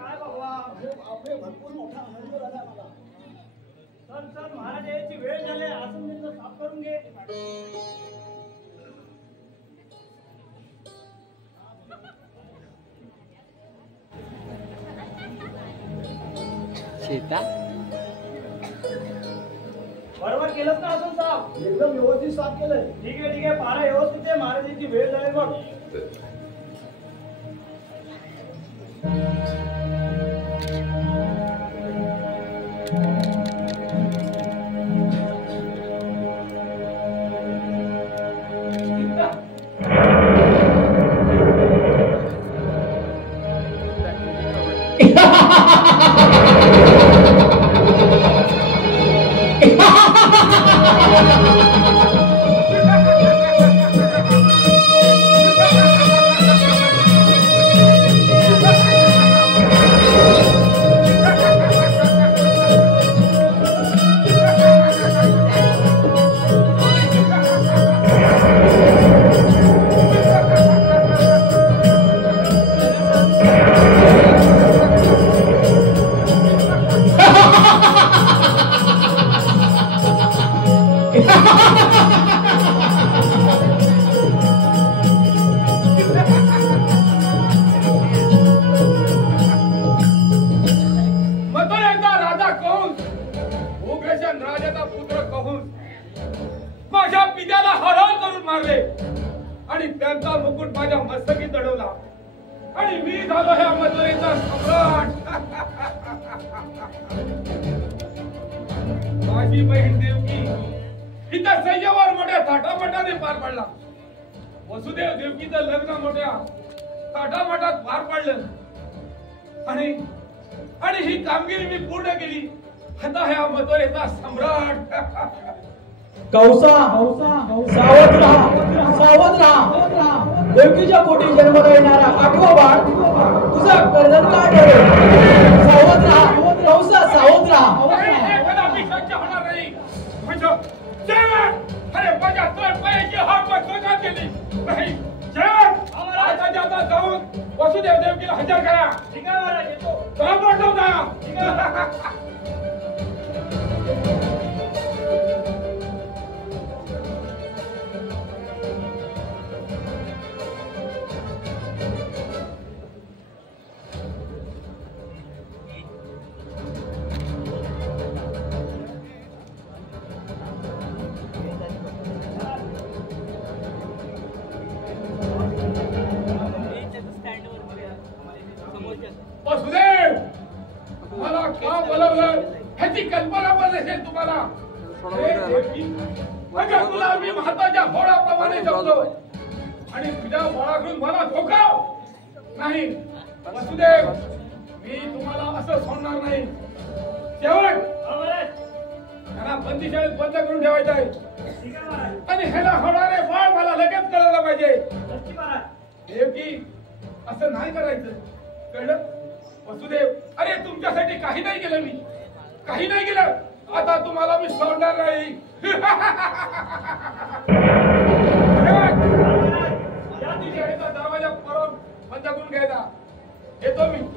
काय बाबा आपले भरपूर मोठा आनंद झाला मला. चल चल महाराज यायची वेळ झाली. आसन बिसन साफ करून घे. शेता बरोबर केलंस ना आसन साफ? एकदम व्यवस्थित साफ केलंय. ठीक आहे पारा व्यवस्थित आहे. महाराजांची वेळ झाली बघ. माझी बहीण देवकी इथं सय्यावर मोठ्या थाटामाटाने पार पडला. वसुदेव देवकीचं लग्न मोठ्या थाटामाटात पार पडलं आणि ही कामगिरी मी पूर्ण केली. आता ह्या मथुरेचा सम्राट. कौसा सावध राहा. देवकीच्या पोटी जन्म घेणारा आठवा बाळ तुझा कर्दन काय ठरेल. सावध राहा कौसा, सावध राहा. एखादा मी सज्ज होणार नाही. म्हणजे अरे माझ्या तोड पायाची हाक स्वतः केली नाही. आता जाता जाऊन वसुदेव देवकीला हजर करा. ठीक आहे महाराज येतो. चला पाठव जा. वसुदेव मला का बोलवलं ह्याची कल्पना पण नसेल तुम्हाला. म्हणजे तुला मी महाताच्या फोडाप्रमाणे जपतो आणि तुझ्या फोडाकडून मला धोका नाही. वसुदेव मी तुम्हाला असं सोडणार नाही. शेवट ह्याला बंदीशाळेत बंद करून ठेवायचं आहे आणि ह्याला होणारे बाळ मला लगेच कळवलं पाहिजे. देवकी असं नाही करायचं, कळलं? वसुदेव अरे तुमच्यासाठी काही नाही केलं मी, काही नाही केलं. आता तुम्हाला मी सोडणार नाही. या दिशेचा दरवाजा परत बंद करून घ्यायचा. येतो मी.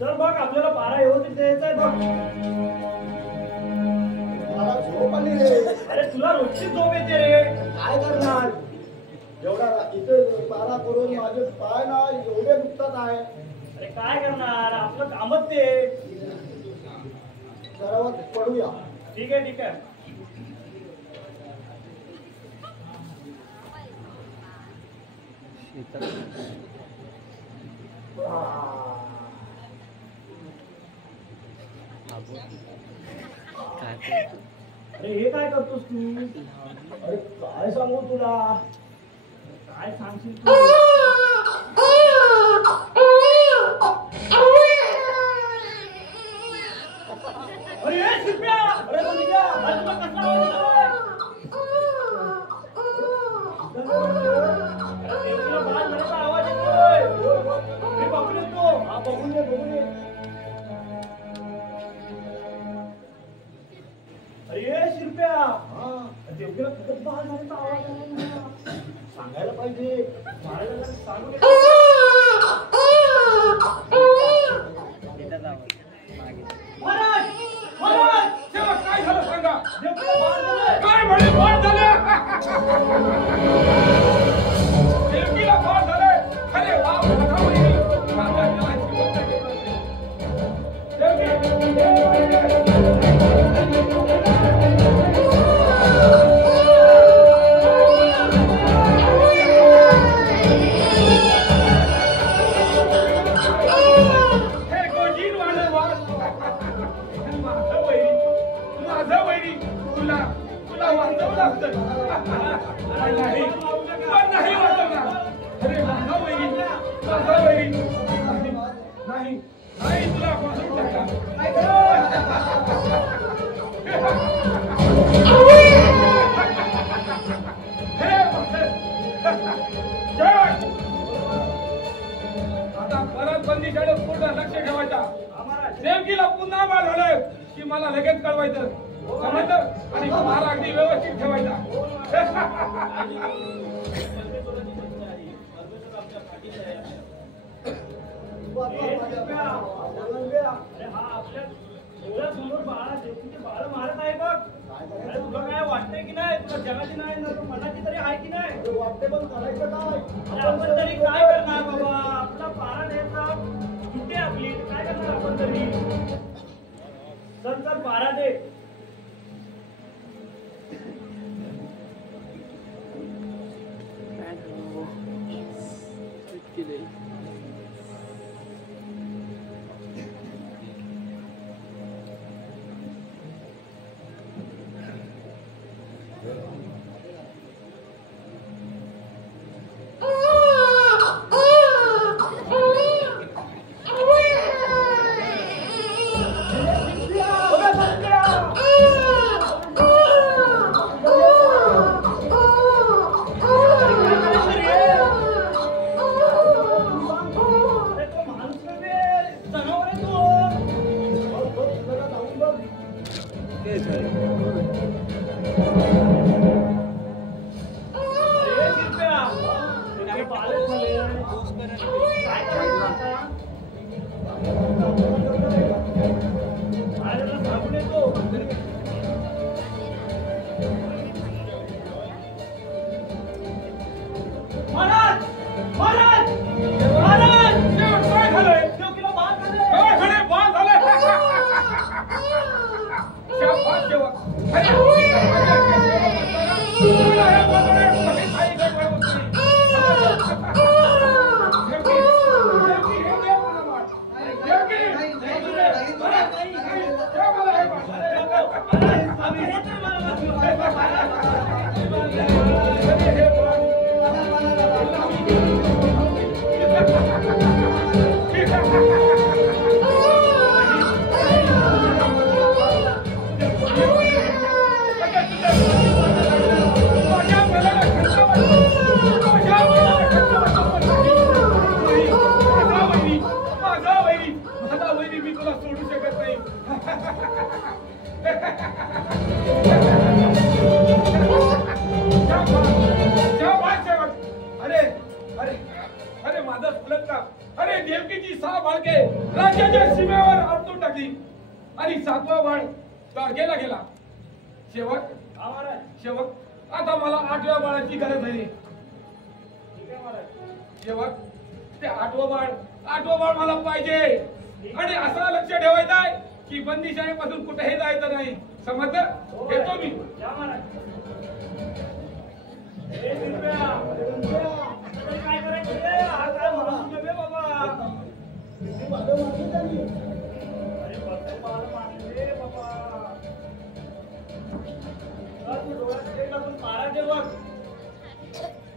तर बघ आपल्याला पारा व्यवस्थित द्यायचा आहे बघ. मला झोप आली रे. अरे तुला रोजची झोप येते रे. काय करणार, एवढा इथे पारा करून माझे पाय ना एवढे दुखतात आहे. अरे काय करणार, आपलं कामच ते. जरा पडूया. ठीक आहे ठीक आहे. अरे हे काय करतोस तू? अरे काय सांगू तुला, काय सांगशील तू? अरे शिरप्या, अरे बघ, कसला आवाज येतोय? अरे देवकीला बाळ झाल्याचा आवाज येतोय. मी बघून येतो. हा बघून ये बघून ये. अरे शिरप्या देवकीला खूपच बाळ झाल्याचा आवाज आला. सांगायला पाहिजे. बाळाला जरा सांगू दे. महाराज महाराज सेवक काय झालं सांगा. देवकीला बाळ झालंय. काय म्हणे बाळ झालं. देवकीला बाळ झालंय. अरे वा माझा वहिनी. माझ्या देवाची गोष्ट नाही तुला फसवू आता परत बंदी शाळेत पूर्ण लक्ष ठेवायचा. देवकीला पुन्हा बाळ झालं की मला लगेच कळवायचं. समजलं. आणि मला अगदी व्यवस्थित ठेवायचा. मारत आहे बघ. अरे तुला काय वाटतंय की नाही. तुला जगाची नाही ना मनाची तरी आहे की नाही. वाटते पण करायचं काय. आपण तरी काय करणार बाबा. आपला पारा द्यायचा कुठे आपली काय करणार आपण तरी. चल पारा दे.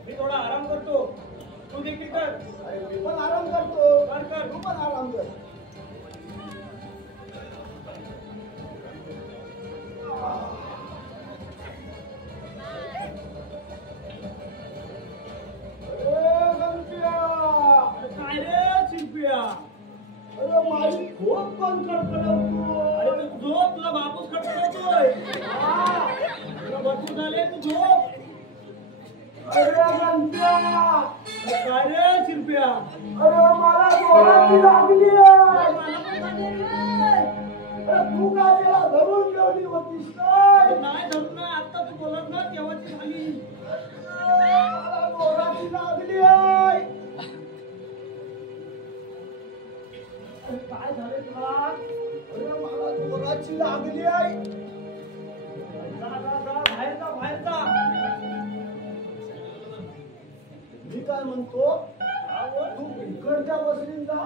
मी थोडा आराम करतो. तू देखील कर. मी पण आराम करतो. कर तू पण आराम कर. काय रे शिरप्या? अरे मला जोराची लागली आहे. मला पण लागली रे. तू काय त्याला धरून ठेवली होतीस काय? नाही धरून नाही, आता तू बोलत ना तेव्हाची झाली. मला जोराची लागली आहे. काय झालं तुला? अरे मला जोराची लागली आहे. जा बाहेर जा, बाहेर जा. मी काय म्हणतो, तू इकडच्या वसरीन जा,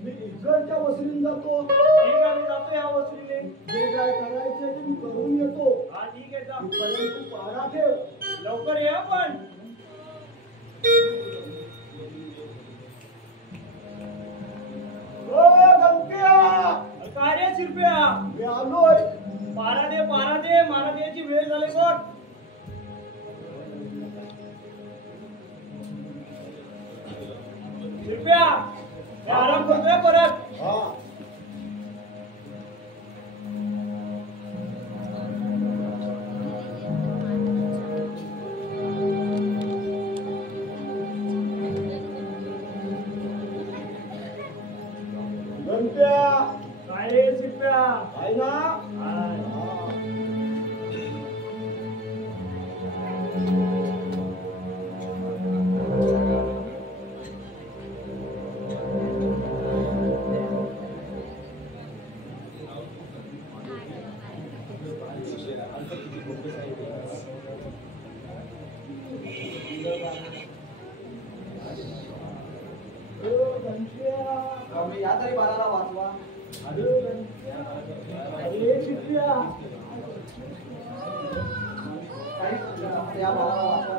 मी इकडच्या वसरीन जातो. ठीक आहे, मी जातो या वसुलीले. जे काय करायचे ते मी करून येतो. हा ठीक आहे, जा. इथपर्यंत तू पारा ठेव. लवकर ये पण. ओ गंप्या, काय रे शिरप्या? मी आलोय. पारा दे, पारा दे. मला द्यायची वेळ झाली बघ. शिरप्या, मी आराम करतोय परत. हा गंप्या, काय रे शिरप्या? आहे ना? हाय. हा. आम्ही या तरी बाळाला वाचवा. अरे शिरप्या, काही या बाळाला वाचवा.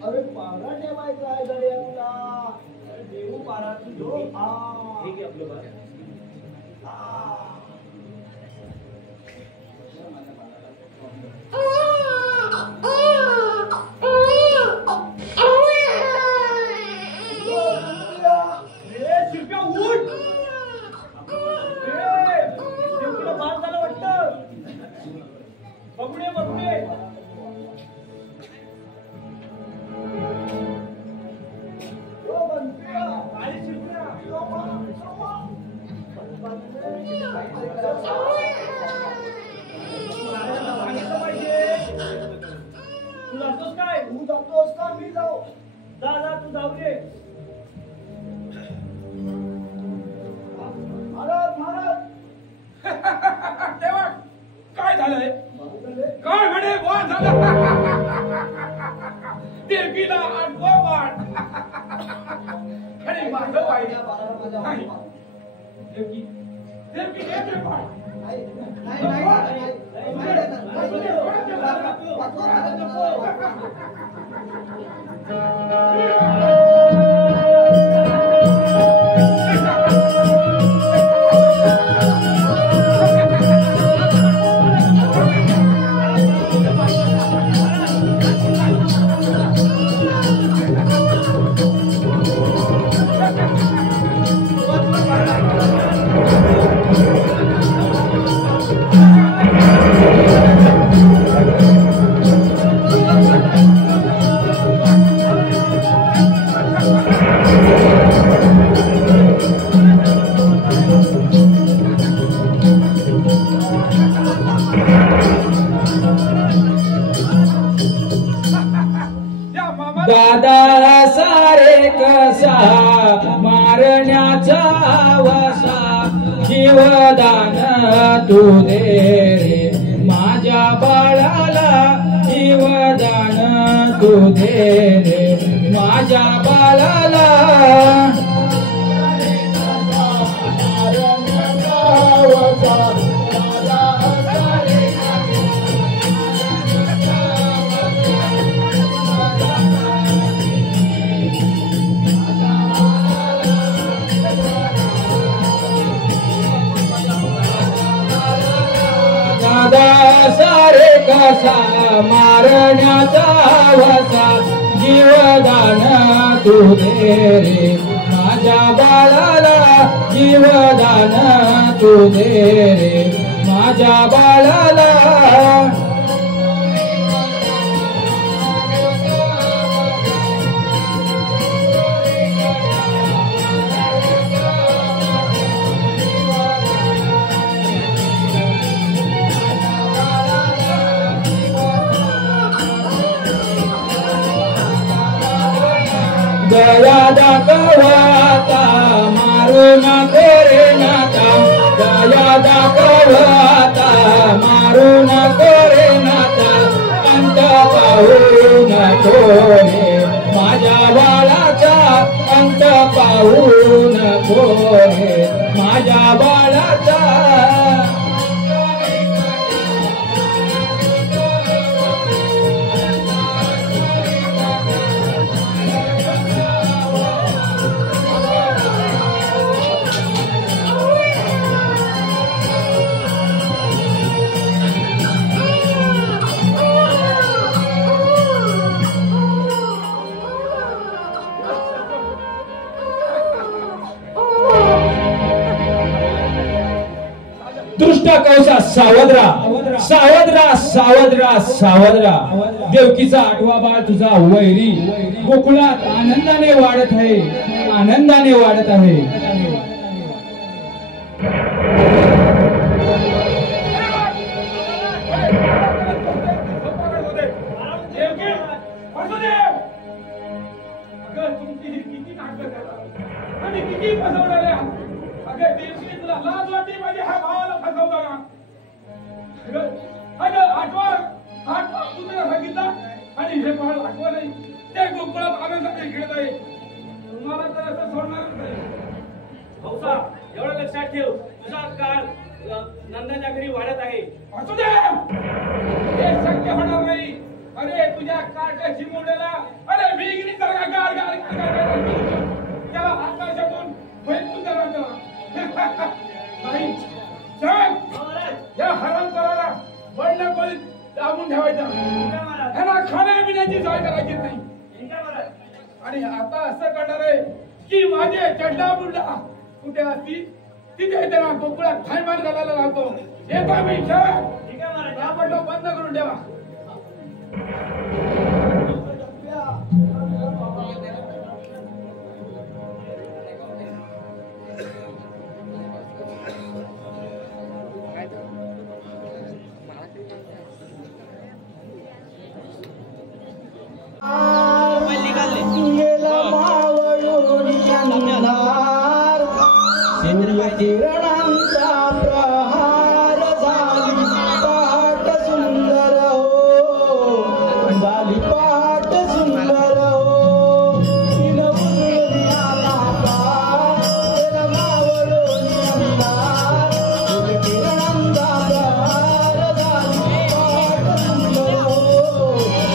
अरे पारा ठेवायचा आहे गड्यांना देऊ पारा तू हे घे आपलं बार शिरप्या उठ देवकीला बार झाला वाटतं बघुडे बघुडे आणि शिरप्या सांगितलं पाहिजे तू जातोस काय तू जातोस का मी जाऊ जा जा तू जाऊ दे महाराज महाराज तेव्हा काय झालंय काय म्हणे वाद झाला देवीला आठवा वाट खरी माझं वाईट नाही देवकी देवकी देते वाट नाही नाही दादा सारे कसा मारण्याचा वसा जीवदान तू दे रे माझ्या बाळाला जीवदान तू दे रे माझ्या बाळाला दादा सारे कसा मारण्याचा वसा जीवदान तू दे रे माझ्या बाळाला जीवदान तू दे रे माझ्या बाळाला दया दाखवाता मारू नको रे नाता दया दाखवाता मारू नको रे नाता अंत पाहू नको रे माझ्या बाळाचा अंत पाहू नको रे माझ्या बाळाचा दुष्ट कौसा सावधरा सावधरा सावधरा सावधरा देवकीचा आठवा बाळ तुझा वैरी गोकुळात आनंदाने वाढत आहे आनंदाने वाढत आहे आठवा तुला सांगितलं आणि हे बाळ आठवा नाही ते गोकुळात आनंदाने खेळत आहे. तुम्हाला तर असं सोडणारच नाही. भाऊसा एवढं लक्षात ठेव, तुझा काळ नंदाच्या घरी वाढत आहे. असू दे, हे शक्य होणार नाही. अरे तुझ्या काट्या चिमुरड्याला अरे वेगळी तर गाड गाड त्याला आकाशातून फेकून द्यावा त्याला. नाही सांग, महाराज या हरामखोराला पडल्या पडीत दाबून ठेवायचा. महाराज ह्याला खाण्यापिण्याची सोय करायची नाही. महाराज आणि आता असं करणार आहे की माझे चड्डा बुड्डा कुठे असतील तिथे त्याला गोकुळात थायमान घालायला लागतो. येतो मी ठीक आहे महाराज. हा पडलो बंद करून ठेवा. गेला मावळून अंधार, किरणांचा प्रहार झाली पाट सुंदर हो, झाली पाट सुंदर हो. तिन उजळली आकाश, गेला मावळून अंधार, किरणांचा प्रहार झाली पाट सुंदर हो,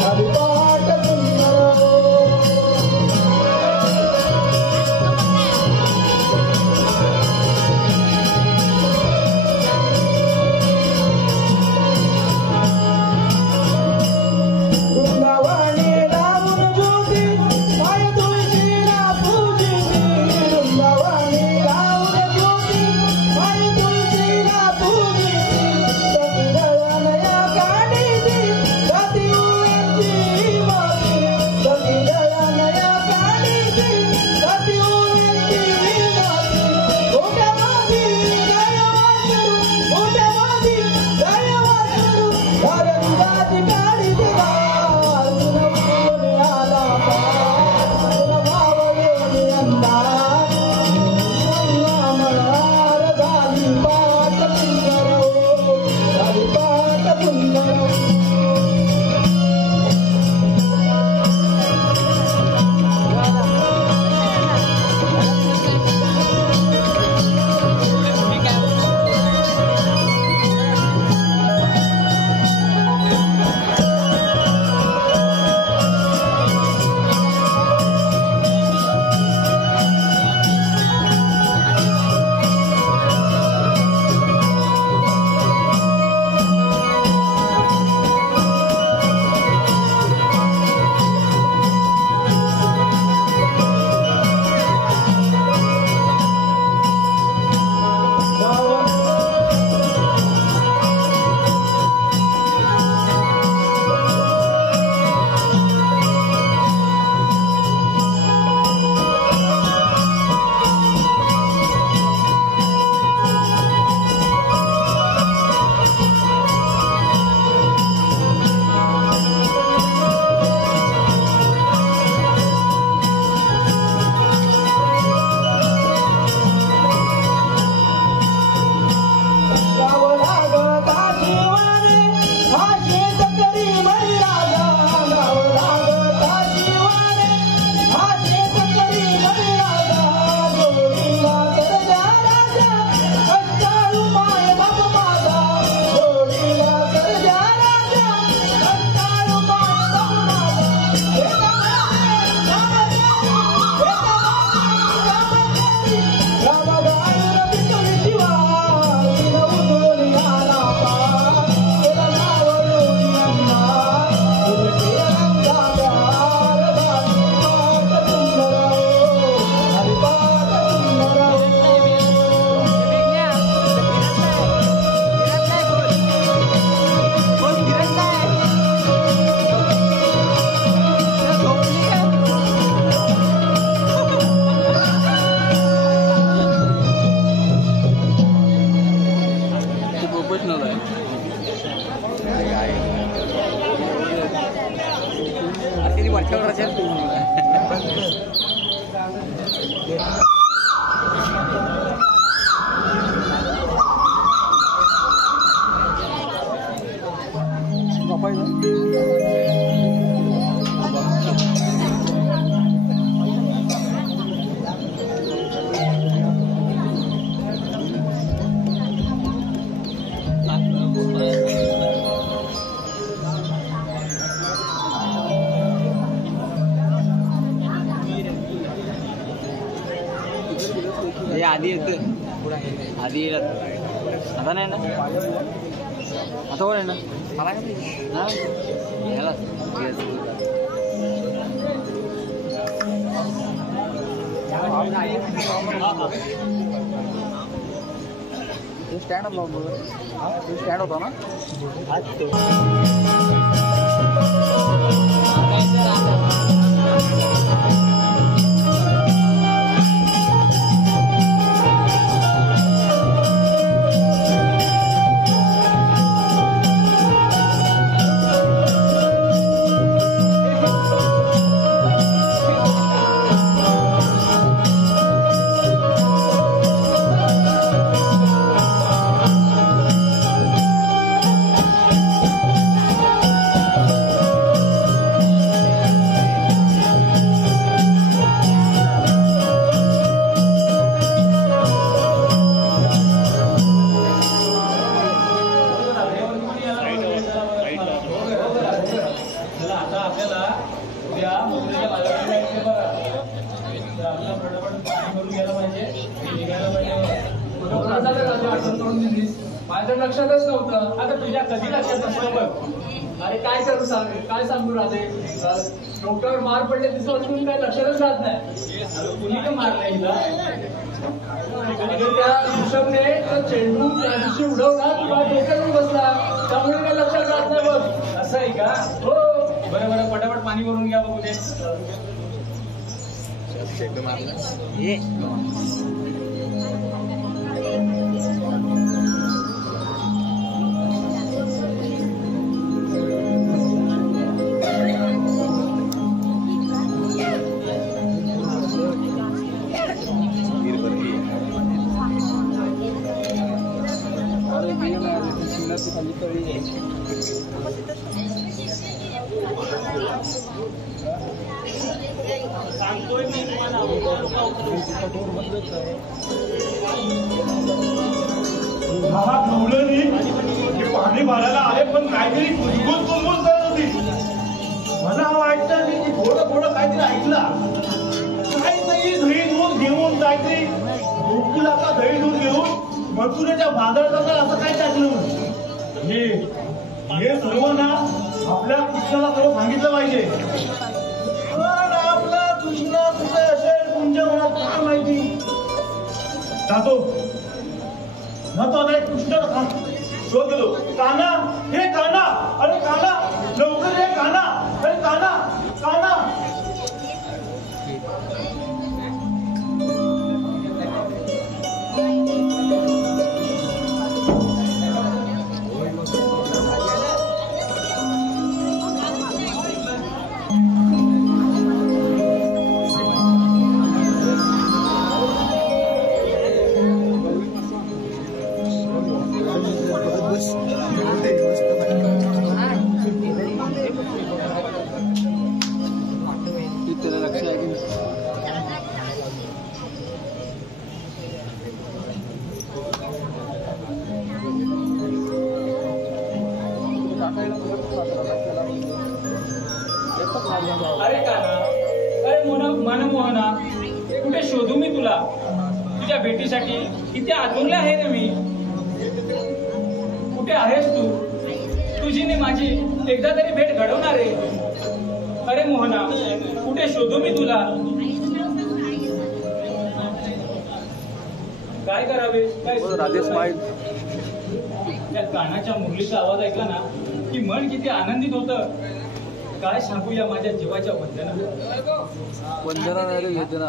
झाली पाट सुंदर हो. आधी येते आधी येईल आता नाही ना आता कोण आहे ना ना याला स्टँड अप स्टँड होता ना माझ्या लक्षातच नव्हतं. आता तुझ्या कधी लक्षात नसतं बघ. अरे काय करू सांग काय सांगू राधे डोक्यावर मार पडले दिसून काय लक्षातच राहत नाही. कुणी का मारलंय हिला त्या ऋषभने चेंडू त्या दिवशी उडवला तुला डोक्यावर बसला त्यामुळे काय लक्षात राहत नाही बघ. असं आहे का? हो बरं बरं पटापट पाणी भरून घ्या बघू दे. चेंडू मारला सांगतोय मी तुम्हाला पाणी भरायला आले पण काहीतरी कुजबूज कुजबूज करत होती. मला वाटतं मी थोडं थोडं काहीतरी ऐकला काहीतरी दही दूध घेऊन काहीतरी गोकुलाचा दही दूध घेऊन मथुरेच्या बाजारात असं काय टाकलं. हे सर्व ना आपल्या कृष्णाला सर्व सांगितलं पाहिजे. पण आपला कृष्ण कुठे असेल तुमच्या मनात काय माहिती. जातो आता कृष्ण शोध गेलो. काना हे काना अरे काना लवकर हे काना अरे काना काना. अरे काना अरे मनमोहना कुठे शोधू मी तुला. तुझ्या भेटीसाठी किती आतुरले आहे रे मी. कुठे आहेस तू. तुझी ने माझी एकदा तरी भेट घडवणार रे. अरे मोहना कुठे शोधू मी तुला. काय करावे काय त्या कानाच्या मुरलीचा आवाज ऐकला ना की मन किती आनंदित होतं. काय सांगूया माझ्या जीवाच्या वंदना नाही घेते ना.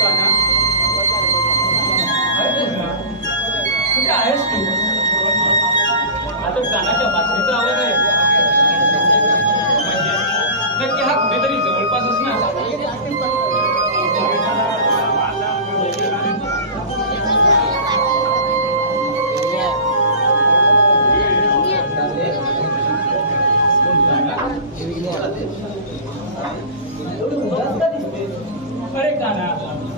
काना कुठे आहेस तू. आता कानाच्या बासरीचा आवाज आहे म्हणजे नक्की हा कुठेतरी जवळपास असणार. अरे काना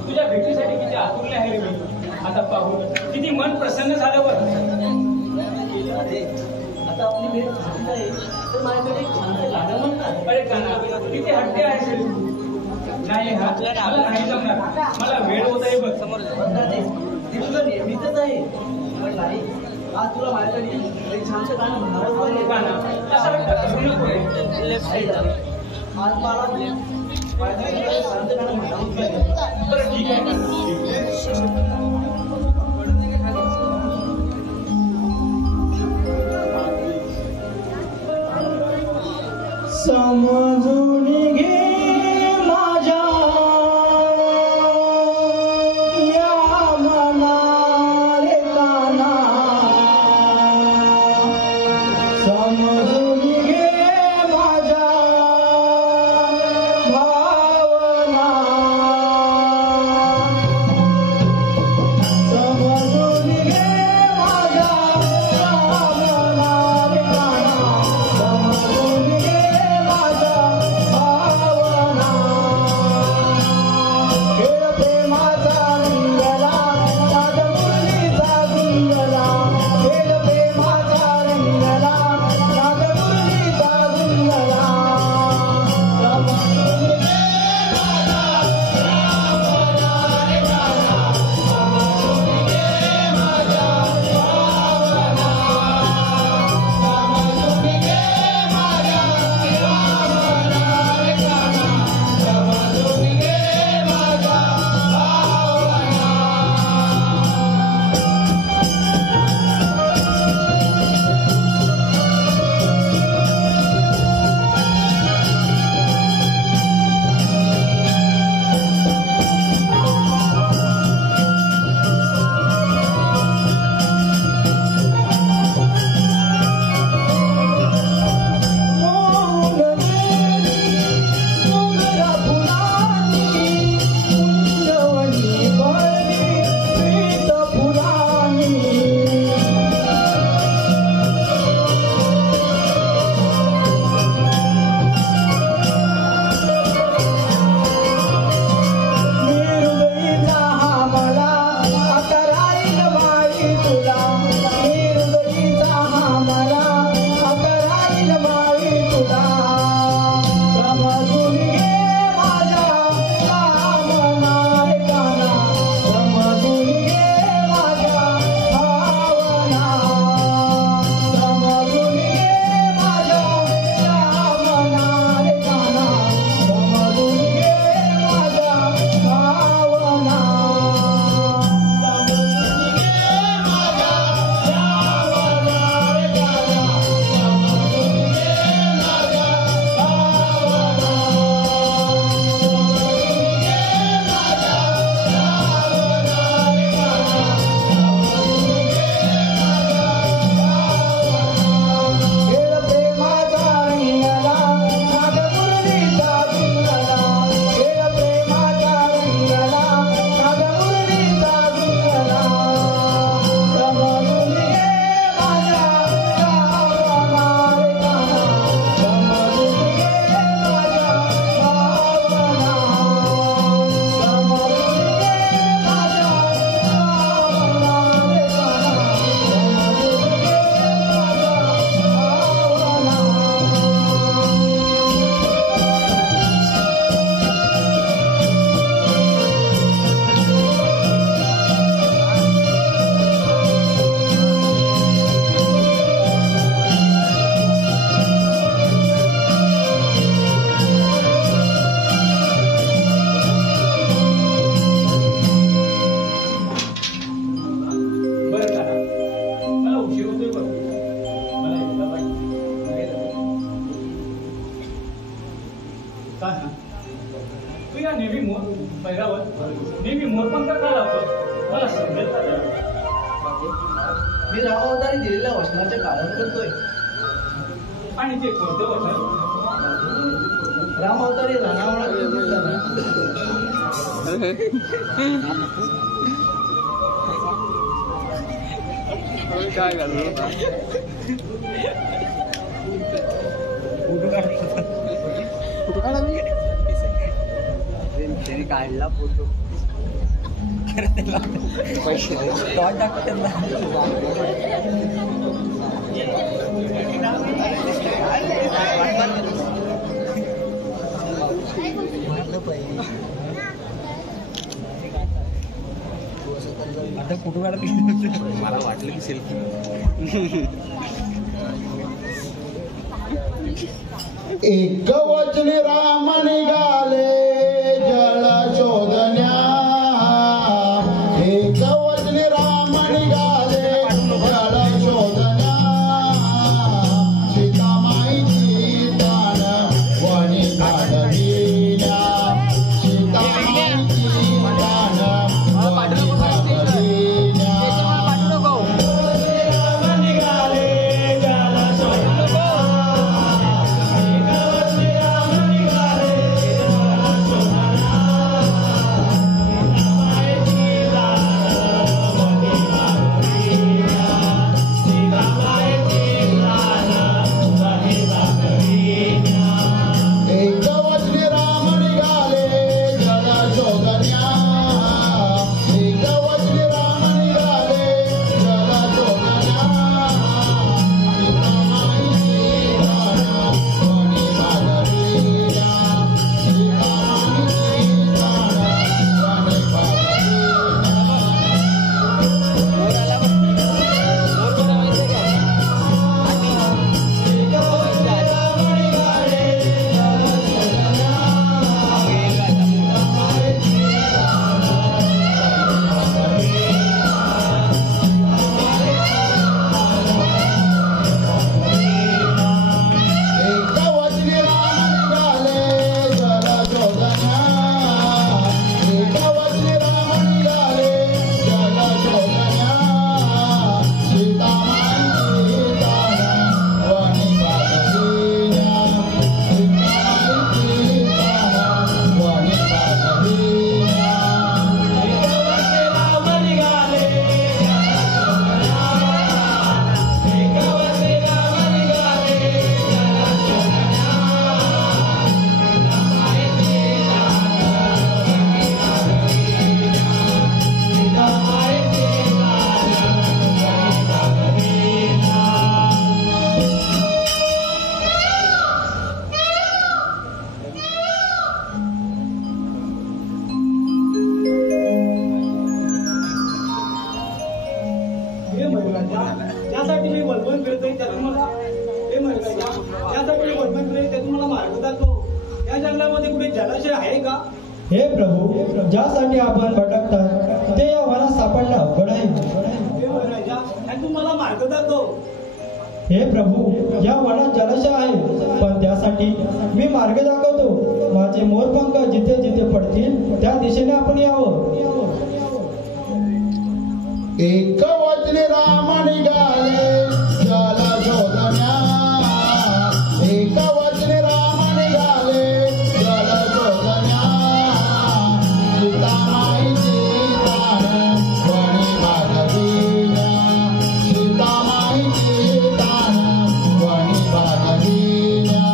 तुझ्या भेटीसाठी किती आतुरले आहे रे मी. आता पाहू किती मन प्रसन्न झालं बरं. आता आपली भेट तर माझ्याकडे एक छानसं गाणं म्हणतात. अरे काना किती हट्टे आहे नाही हा मला नाही जमणार मला वेळ होत आहे बघ समोर ती तुझं नेहमीच आहे पण नाही आज तुला माझ्याकडे एक छानसं गाणं म्हणावंच लागेल. गाणं असं हट्ट करू नको रे. लेफ्ट साईड आज मला माझ्याकडे छानसं गाणं म्हणावंच लागेल. बरं ठीक आहे समजून घे माझ्या या मना रे काना समजून घे माझ्या भावना समजून घे माझ्या भावना रे काना समजून घे तू या नेहमी पैरावर नेहमी मोरपंख का लावतो मला समजेल का? मी रामावतारी दिलेल्या वचनाचे पालन करतोय. आणि ते कोणते वचन? रामावतारी राणावळा काय घालू फोटो काढा मी त्याने काढला फोटो पैसे डॉट टाकतो त्यांना आता फोटो काढत मला वाटलं की सेल्फी एक वचनी राम निघाले जल शोधन्या एक वचनी राम निघाले जल शोधन्या सीतामाईची दान वणी काढविल्या सीतामाईची दान वणी काढविल्या त्यासाठी मी वळवण फिरतोय त्यातून मला हे म्हणलं त्यासाठी मी वळवण फिरतोय त्यातून मला मार्ग दाखव। या जंगलामध्ये कुठे जलाशय आहे का? हे प्रभू, ज्यासाठी आपण भटकतात ते या वनात सापडणं अवघड आहे। हे महाराजा, त्यातून मला मार्ग दाखव। हे प्रभू, या वनात जलाशय आहे, पण त्यासाठी मी मार्ग दाखवतो। माझे मोरपंख जिथे जिथे पडतील त्या दिशेने आपण यावं। एक वचनी राम निघाले जल शोधन्या एक वचनी राम निघाले जल शोधन्या सीतामाईची दान वणी बांधविल्या सीतामाईची दान वणी बांधविल्या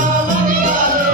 राम निघाले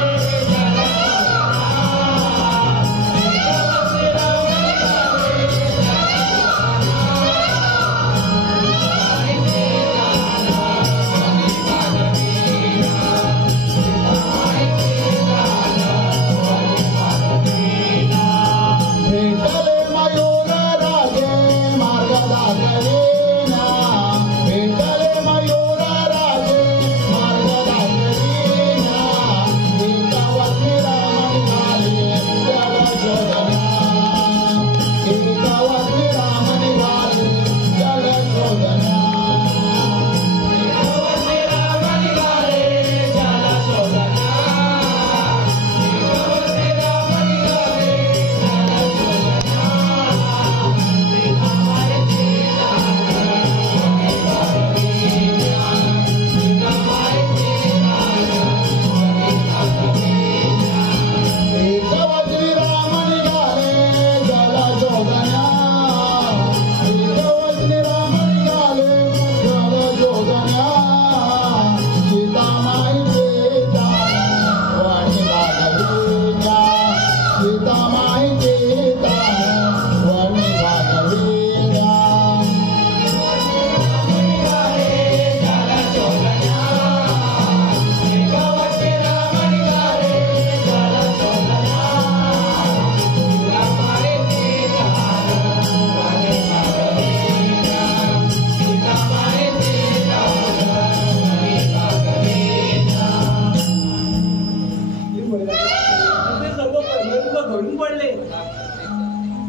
पडले.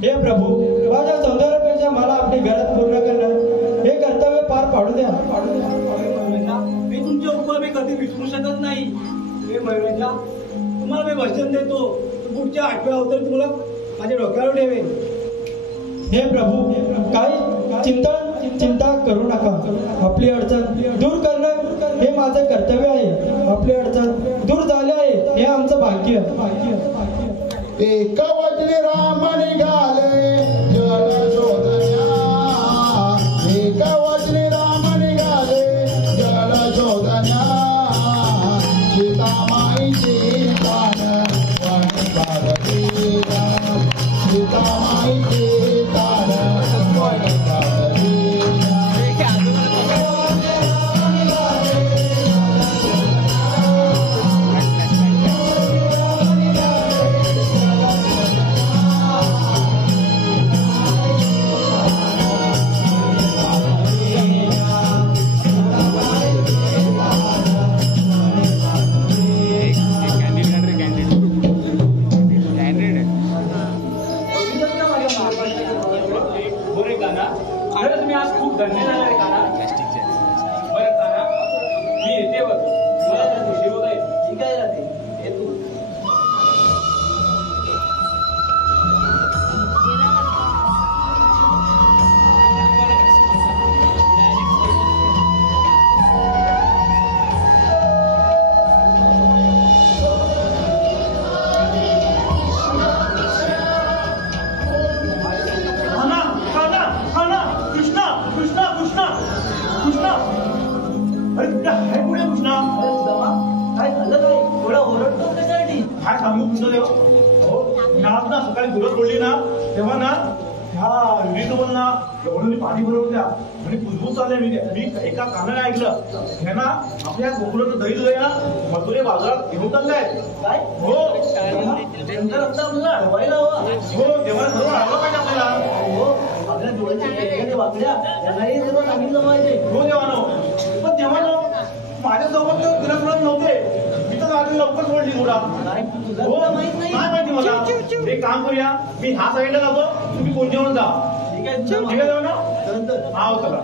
हे प्रभू, माझ्या सौंदर्यापेक्षा मला आपली गरज पूर्ण करणं हे कर्तव्य पार पाडू द्या. मी तुमचे उपकार मी कधी विसरू शकत नाही. हे मयुरेशा, तुम्हाला मी वचन देतो, पुढच्या 8व्या अवतारी तुम्हाला माझ्या डोक्यावर ठेवेन. हे प्रभू, काही चिंता करू नका. आपली अडचण दूर करणं हे माझं कर्तव्य आहे. आपली अडचण दूर झाली आहे हे आमचं भाग्य. एक वचने राम निघाले जल शोधन्या. एक वचने राम निघाले जल शोधन्या. सीतामाईचे तान वन काढतीला. सीतामाईचे तान वन काढतीला. खरंच मी आज खूप धन्य झाले रे काना. बरं काना, मी येते बघ. मला तर उशीर होत आहे. ठीक आहे राहते, ये तू. काय झालं काय थोडा ओरडतो त्याच्यासाठी. काय सांगू तुमचं देव. आज ना सकाळी गुरं सोडली ना तेव्हा ना ह्या विहिरीजवळ ना एवढं पाणी भरवून द्या आणि कुजबूज चालले. मी एका कानाने ऐकलं हे ना आपल्या गोकुळाचं दही दूध आहे ना मथुरे बाजारात घेऊन चाललंय. काय हो नंतर आता आपल्याला अडवायला हवा. हो देवाला सर्व आलं पाहिजे आपल्याला. हो आपल्या डोळ्याची वेगळ्या वाकड्या त्यांनाही सर्व सांगितलं पाहिजे. हो देवानो, पण देवानो माझ्यासोबत दिवस नव्हते. मी तर आधी लवकर सोडली थोडा. काय तुला हो तुला माहित नाही. काय माहिती मला. एक काम करूया, मी ह्या साईडला जातो, तुम्ही कोणत्यावर जा. ठीक आहे ठीक आहे देवानो. नंतर हा हो चला.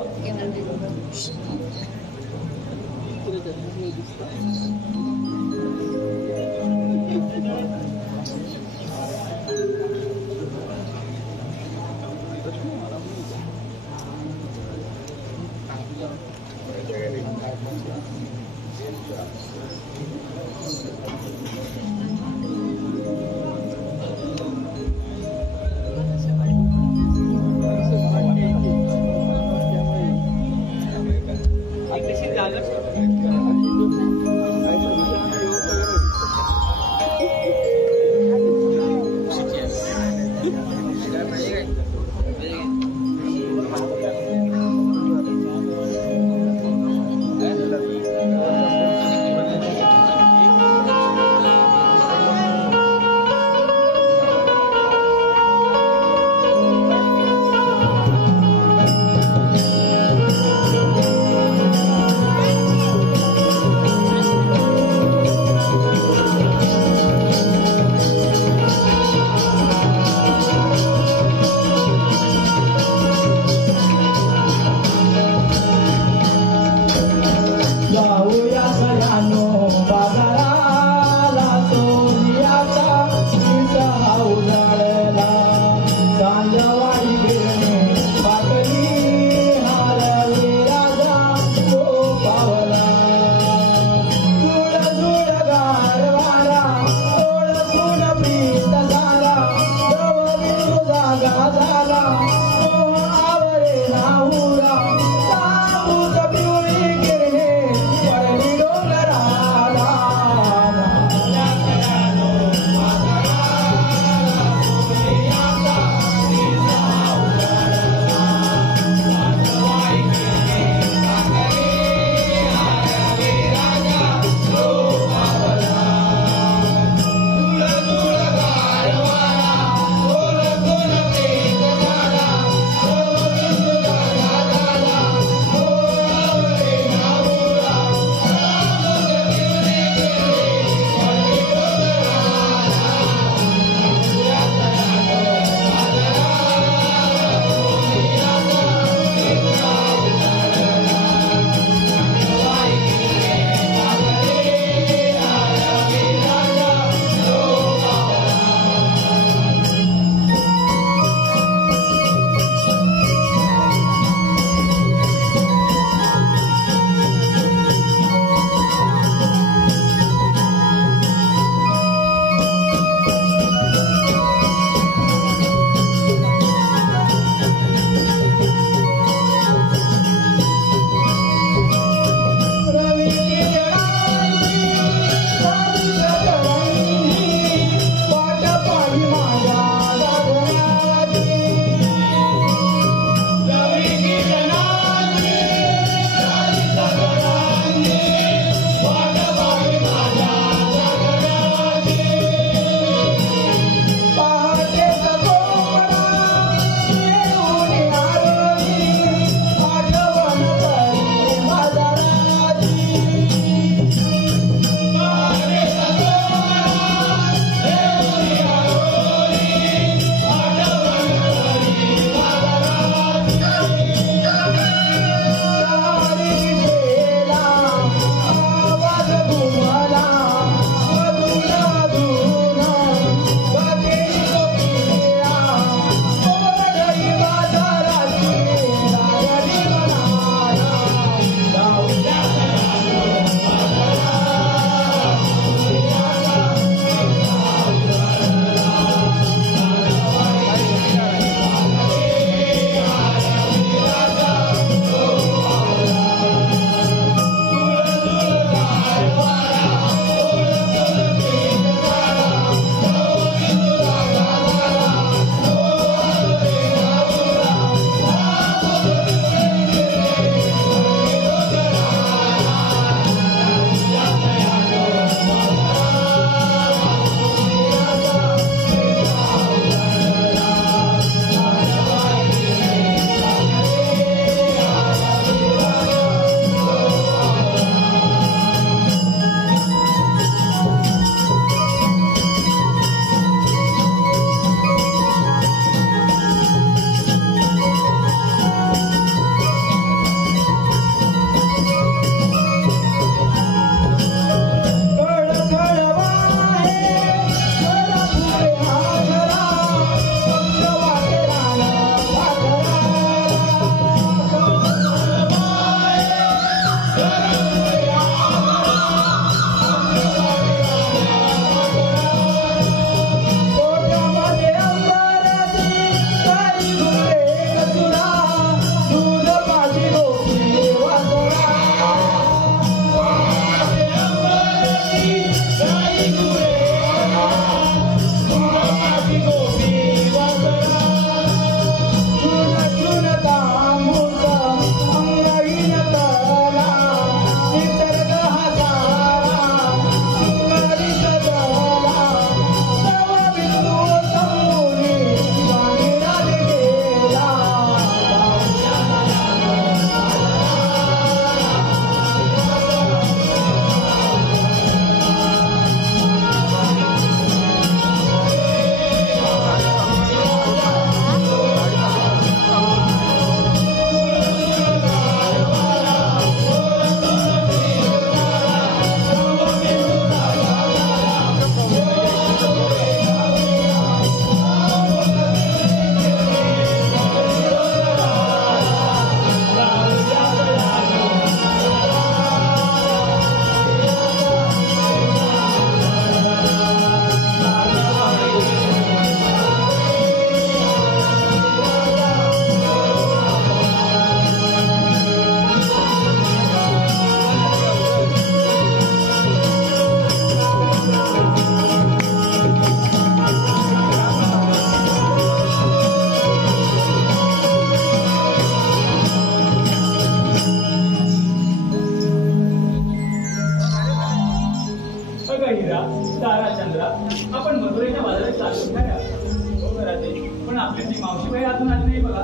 ती मावशी बाई अजून आली नाही बघा.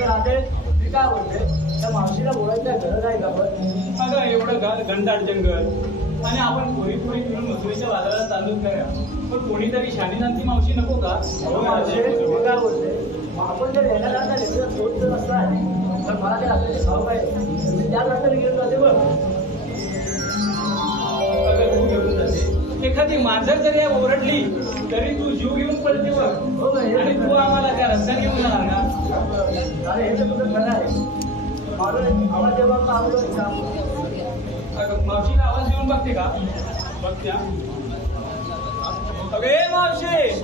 राहते मी काय बोलते त्या मावशीला बोलायचं गरज आहे का पण? अगं एवढं घनदाट जंगल आणि आपण पोरी मिळून मजुरीच्या बाजारात चालूच करूया. पण कोणीतरी शानीनांची मावशी नको का? मी काय बोलते आपण जर येणारा सोच जर असला तर मला ते आपल्याला भाव आहे मी त्या रस्त्याने घेऊन जाते बघ. अगं तू घेऊन जाते एखादी मांजर जरी ओरडली तरी तू जीव घेऊन पडते बघ. आणि तू आम्हाला त्या रस्त्याने घेऊन जाणार का? अरे हे तर तुझं खरं आहे. माझं आवाज जेव्हा आवडत का? अगं मावशीला आवाज देऊन बघते का? बघते. अगे मावशी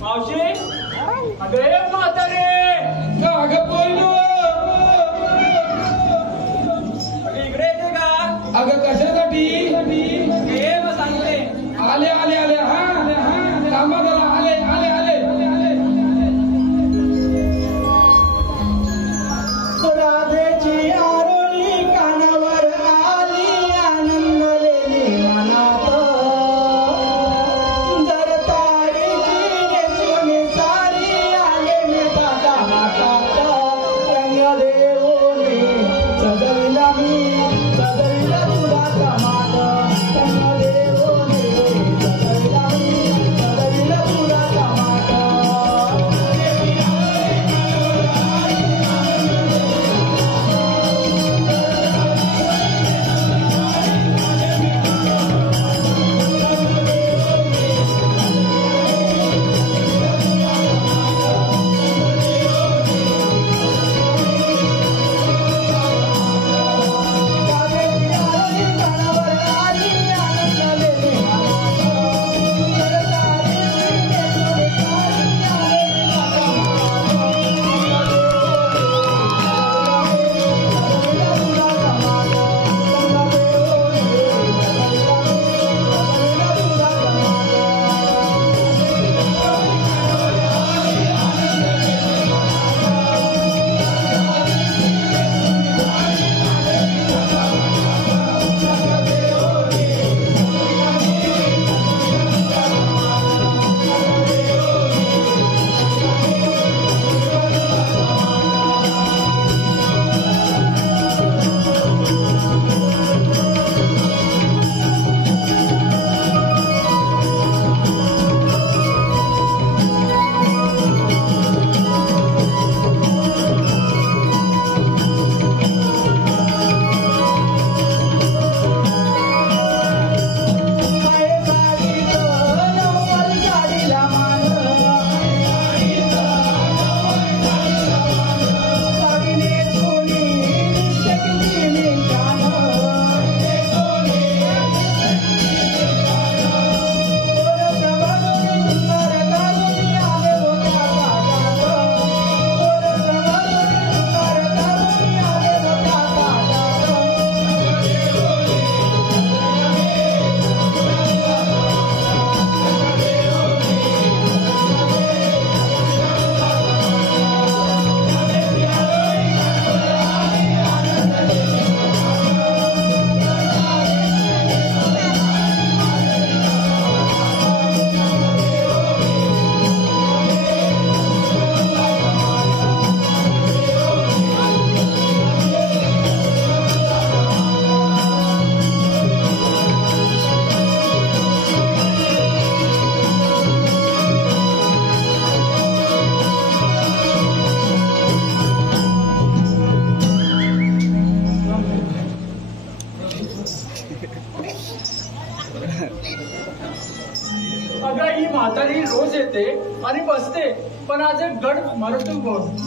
मावशी अगे म्हातारे अगं बोललो अगं इकडे येते का? अगं कशासाठी? हे मग सांगते. आले आले आले हा थांबा जरा. आले आले आले राधेची आरोळी कानावर आली आनंदलेली मनात. जर तारीची नेसवणी सारी आले मी टाका हातात. रंग देऊनी सजविला तुला कमाट. रंग देऊनी सजविला तुला कमाट. अगं ही म्हातारी रोज येते आणि बसते पण आज एक गड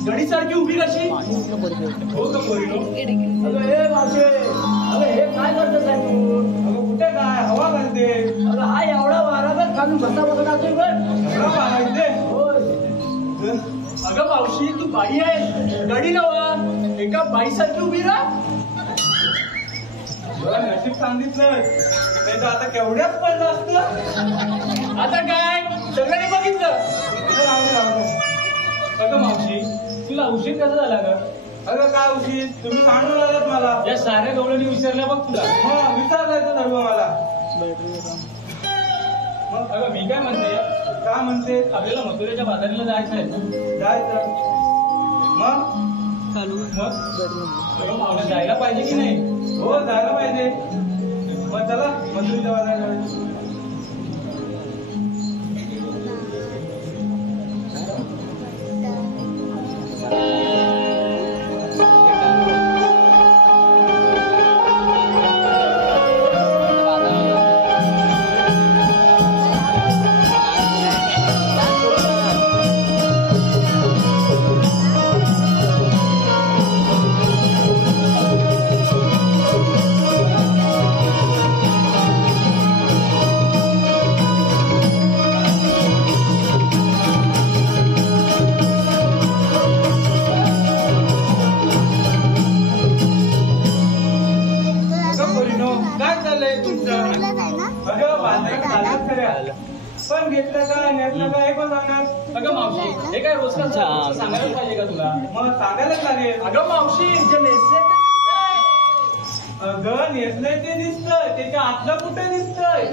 गडीसारखी उभी कशी? हो का पोरीनो? अगं हे मावशे अगं हे काय करतोस आहे तू? अगं कुठे काय हवा घालते? अगं हा एवढा वारागत खालून बसा बघत असतोय पण एवढा मारायचे? होय. अगं मावशी तू बाई आहे गडी नवा एका बाईसारखी उभी राहा. नशीब सांगितलं नाही तर आता केवढ्याच पडलं असतं. आता काय सगळ्यांनी बघितलं. अगं मावशी तुला उशीर कसा झाला ग? अगं काय उशीर तुम्ही सांगून राहिलात मला. या साऱ्या गवळणी विचारल्या बघ तुला. विचारलंय तर सर्व मला. मग अगं मी काय म्हणते, काय म्हणते? आपल्याला मथुरेच्या बाजारीला जायचंय. जायचं मग आपण जायला पाहिजे की नाही? हो जायला पाहिजे. मग चला मथुरेच्या बाजाराला. पण घेतलं काय नेटलं काय पण जाणार. अगं मावशी, हे काय रोज सांगायला पाहिजे का तुला? मग सांगायलाच लागेल. अगं मावशी, जे नेसले ते दिसतंय. अगं नेसलंय ते दिसतंय, त्याच्या आतलं कुठे दिसतंय?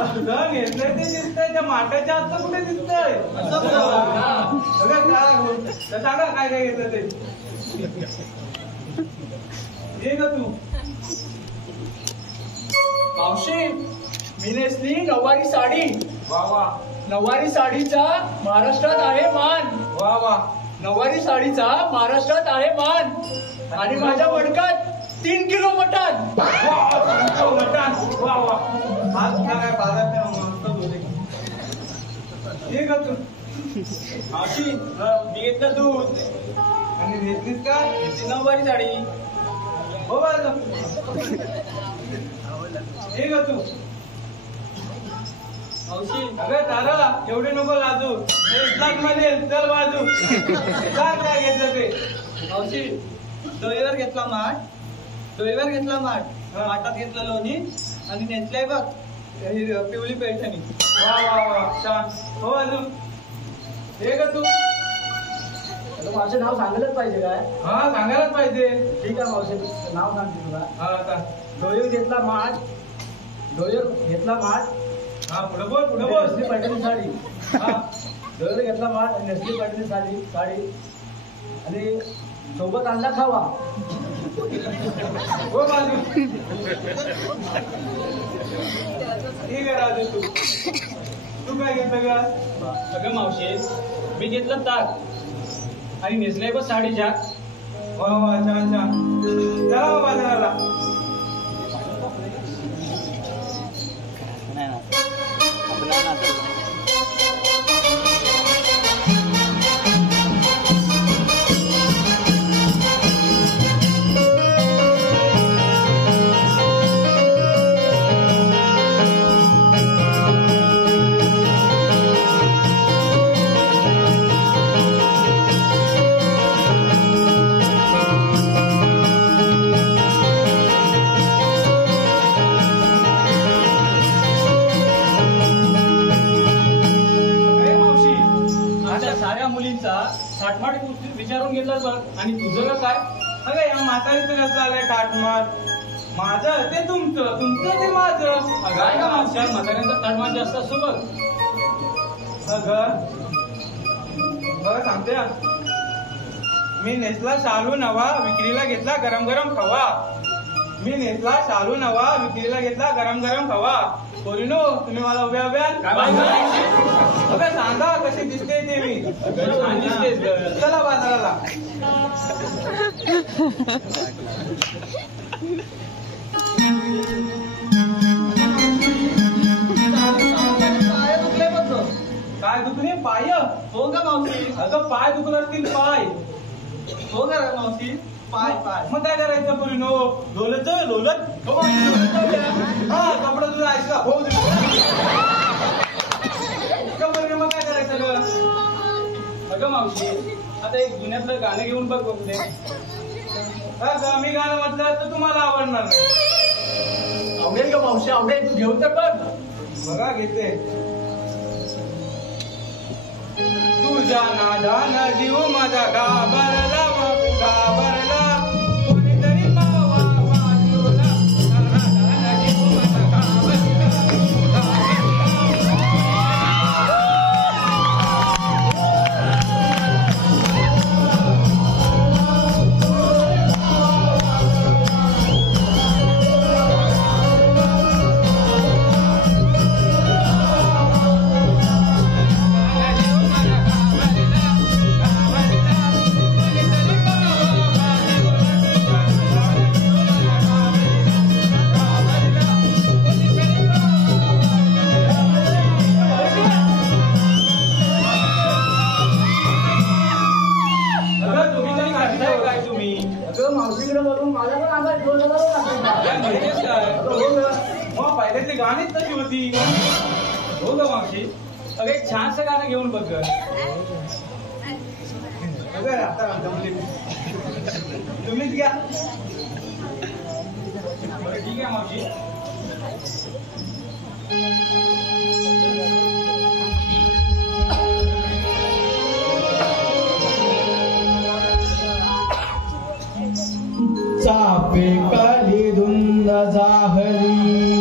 अगं नेसलंय ते दिसतंय, त्या माठाच्या आतलं कुठे दिसतंय? अगं काय सांगा काय काय घेतलं ते. ये ना तू. मावशी, मी नेसली नऊवारी साडी. वा वा नऊवारी साडीचा महाराष्ट्रात आहे मान. वा वा. नऊवारी साडीचा महाराष्ट्रात आहे मान. आणि माझ्या वडकात 3 किलो मटण. मटण. वा वा. आज तुला काय बाजार मस्त होते. ये का तू. मावशी, मी घेतलं दूध. आणि नेसलीस का? घेतली नऊवारी साडी. हो बाजू. ये का तू. मावशी, अगं तारा एवढे नको लाजू. इतलाच म्हणेल चल बाजू. काय घेतलं ते. मावशी, डोईवर घेतला माठ. डोईवर घेतला माठ. माठात घेतलं लोणी आणि नेसलंय बघ ही पिवळी पैठणी. वा वा वा छान. हो बाजू. हे का तू. माझं नाव सांगायलाच पाहिजे काय? हा सांगायलाच पाहिजे. ठीक आहे मावशी, नाव सांगते तुला. हा आता. डोईवर घेतला माठ. डोईवर घेतला माठ. हा पुढे बोल पुढे बोल. नेसली पैठणी साडी. हा डोईवर घेतला माठ आणि नेसली पैठणी साडी आणि सोबत आणला खावा. हो बाजू. ठीक आहे राजू. तू काय घेतलं का. अगं मावशी, मी घेतलं ताक आणि नेसलंय बघ साडी जाक. वा वा छान छान. चला मग बाजाराला. नाही ना आपल्याला आता थाटमाट विचारून घेतला बघ. आणि तुझं काय. अगं या म्हातारीचं कसं आलंय थाटमाट. माझं ते तुमचं, तुमचं ते माझं. काय का मावशी, म्हाताऱ्यांचा थाटमाट जास्त असतो बघ. अगं बघ सांगते. मी नेसला शालू नवा, विक्रीला घेतला गरम गरम खवा. मी नेसला शालू नवा, विक्रीला घेतला गरम गरम खवा. पोरीनो तुम्ही मला उभ्या उभ्या अगं सांगा कशी दिसते ते मी. छान दिसतेस गं. चला बाजाराला. काय दुखणे पाय. हो का मावशी. अगं पाय दुखत असतील पाय. हो का मावशी. पाय पाय. मग काय करायचं पोरीनो. लोलत लोलत. हा कपडा तुझा ऐका हो. मग काय करायचं ग. अगं मावशी, आता एक जुन्यातलं गाणं घेऊन बघ बघते. मी गाणं म्हटलं तर तुम्हाला आवडणार नाही. आवडेल का मावशी. आवडेल. तू घेऊन तर बघ. बघा घेते. तुझ्या नादान जीव माझा घाबरला घाबरला. कोणीतरी पावा वाजवला. नादान जीव माझा घाबरला घाबरला. पहिल्यातली गाणीच तशी होती हो ग मावशी. अगं एक छानसं गाणं घेऊन बघ आता तुम्हीच घ्या. ठीक आहे मावशी. चापे काली धुंद जाहली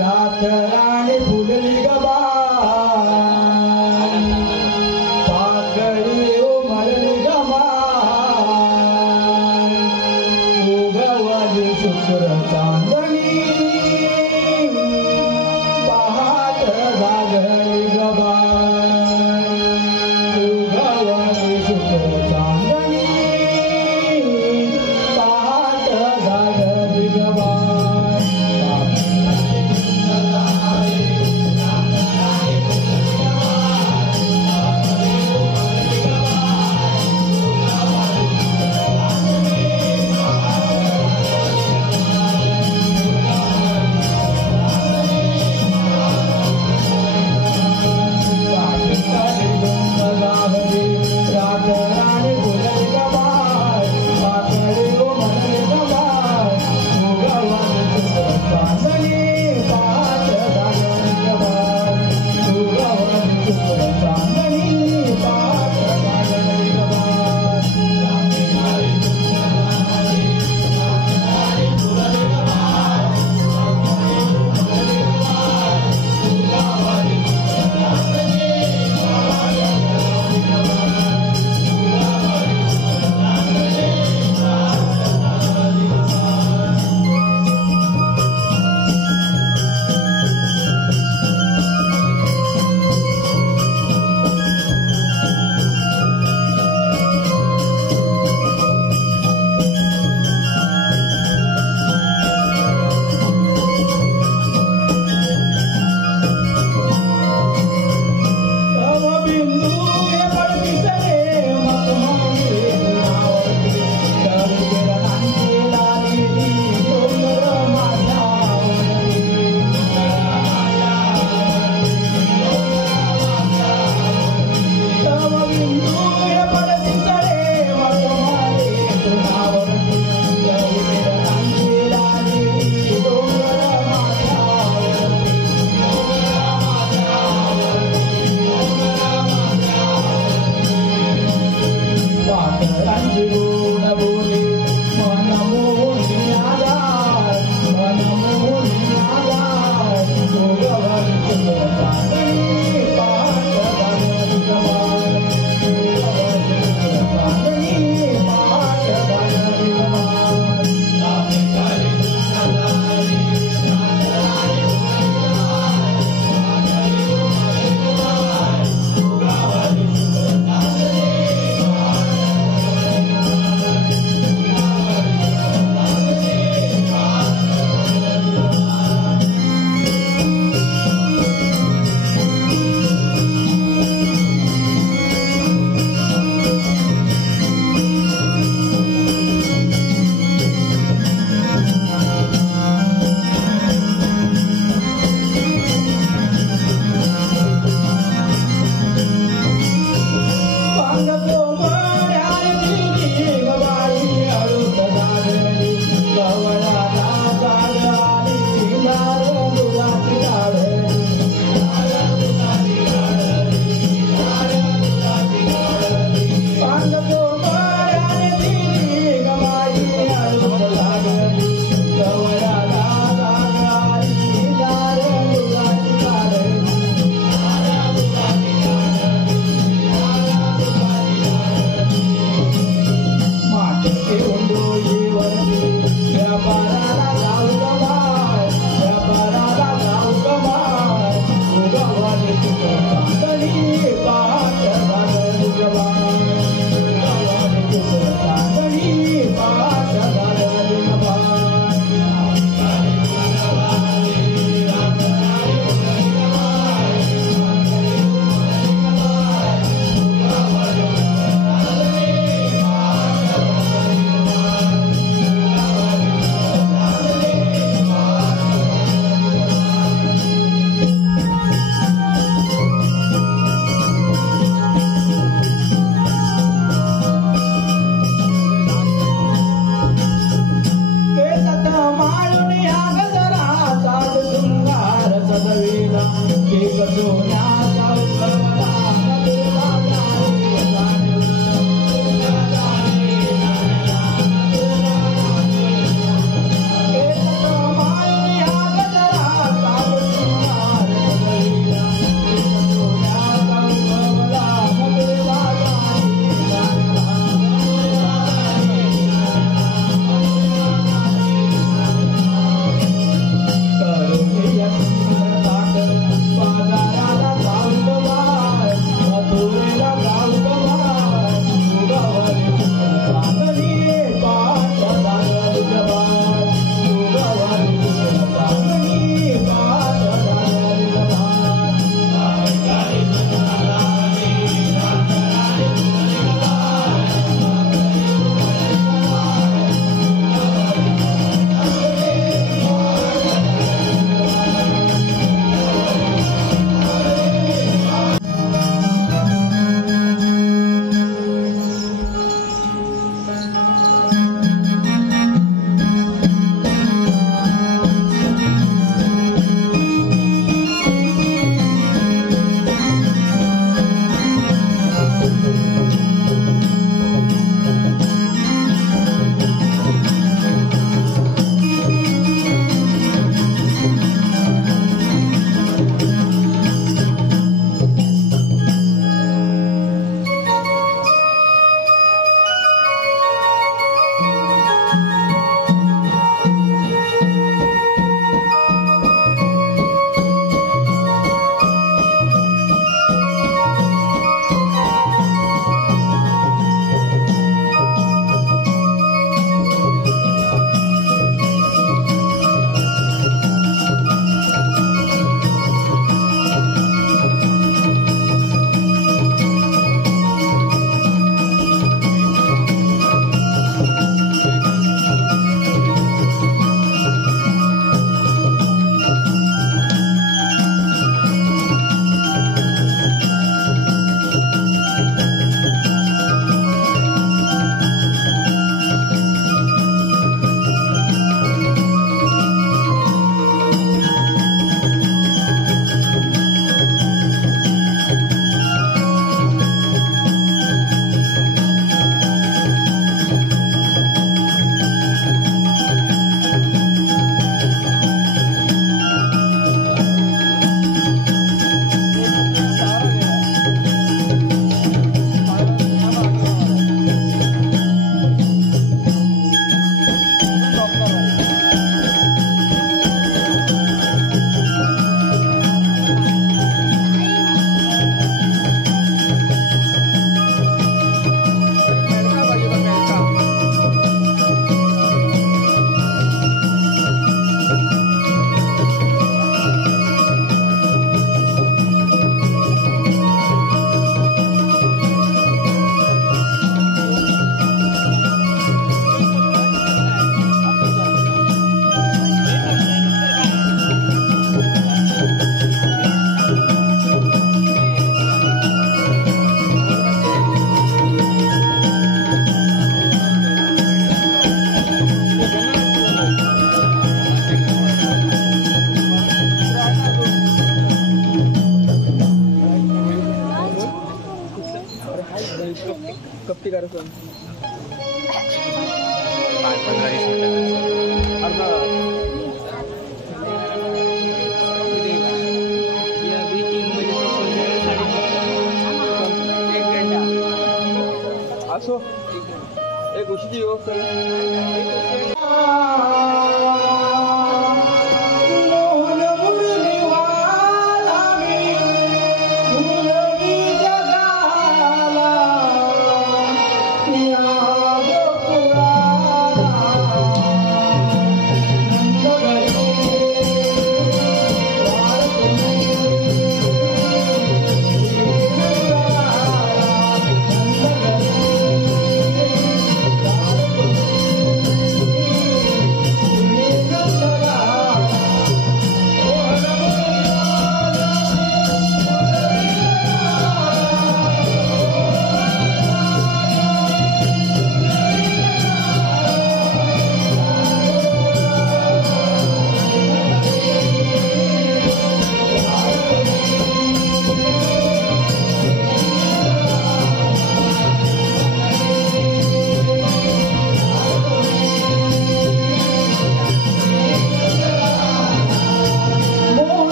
रात राणी फुलली गबा पाकळी उमलली गमा उगवली शुक्र चांदणी पहाट जागली गबा उगवली शुक्र चांदणी पहाट जागली गबा गोष्टी करायचं 15-20 मिनिटं असो एक गोष्टीची व्यवस्था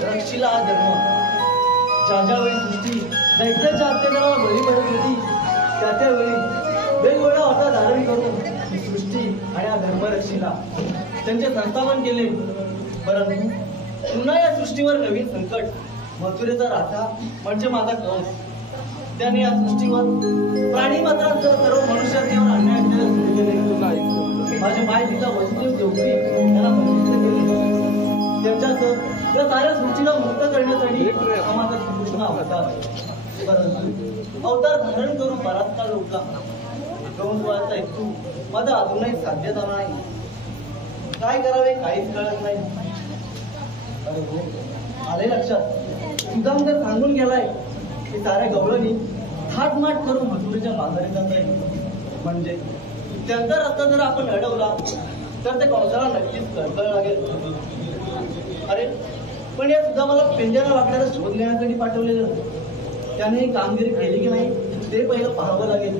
रक्षीला हा धर्म ज्या वेळी सृष्टी दैत्याच्या अत्याचाराला बळी पडत होती त्या वेळी वेगवेगळा होता धारण करून ही सृष्टी आणि हा धर्मरक्षीला त्यांचे संस्थापन केले. परंतु पुन्हा या सृष्टीवर नवीन संकट मथुरेचा राजा म्हणजे माझा कंस त्याने या सृष्टीवर प्राणी मात्रांसह सर्व मनुष्यावर अन्याय केला सुरू केले. माझे माय पिता वसुदेव देवगिरी यांना बंदिस्त केले. त्यांच्यासह या साऱ्या सृष्टीला मुक्त करण्यासाठी माझा श्रीकृष्ण अवतार परंतु अवतार धारण करून बराच काळ उठला. कंस वळाचा हेतू माझा अजूनही साध्य झाला नाही. काय करावे काहीच कळत नाही. अरे हो आले लक्षात सुदाम जर सांगून गेलाय की साऱ्या गवळणी थाटमाट करून मथुरेच्या माघारी जात आहे म्हणजे त्यांचा रस्ता जर आपण अडवला तर ते कंसाला नक्कीच कळकळ लागेल. अरे पण या सुद्धा मला पेंजाला वाकड्याला शोध घेण्यासाठी पाठवलेलं त्याने कामगिरी केली की नाही ते पहिलं पाहावं लागेल.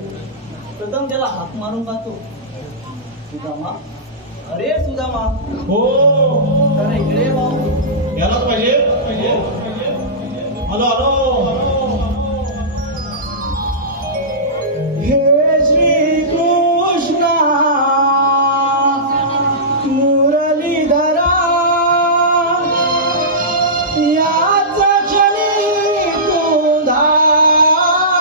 प्रथम त्याला हाक मारून पाहतो. सुदामा अरे सुदामा हो जरा इकडे भाऊ याला पाहिजे हॅलो हॅलो हे श्री कृष्णा मुरलीधरा याच क्षणी तू धाव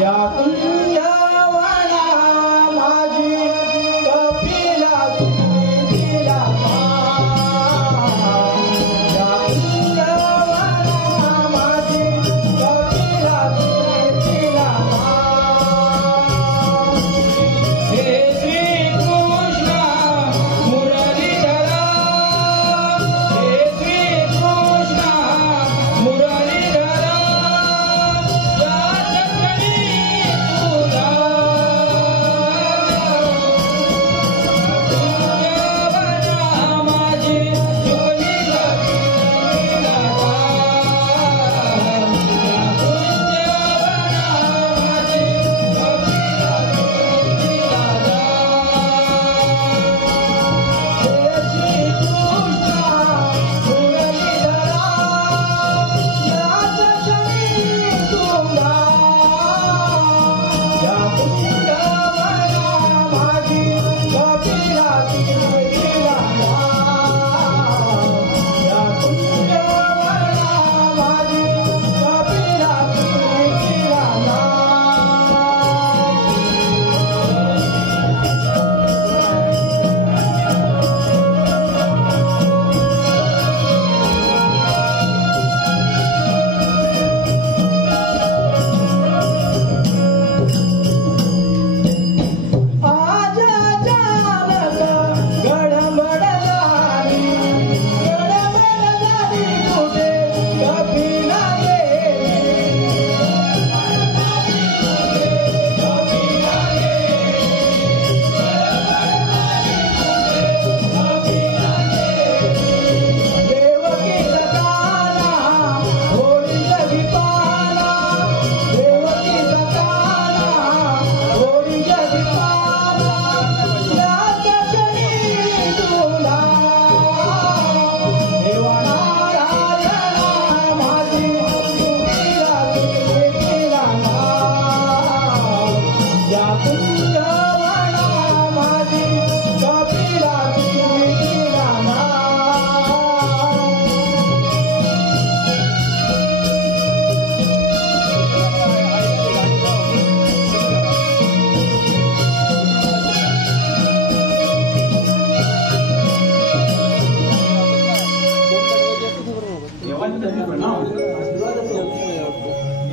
या कुंजवना माझी कपिला तुझीला या कुंजवना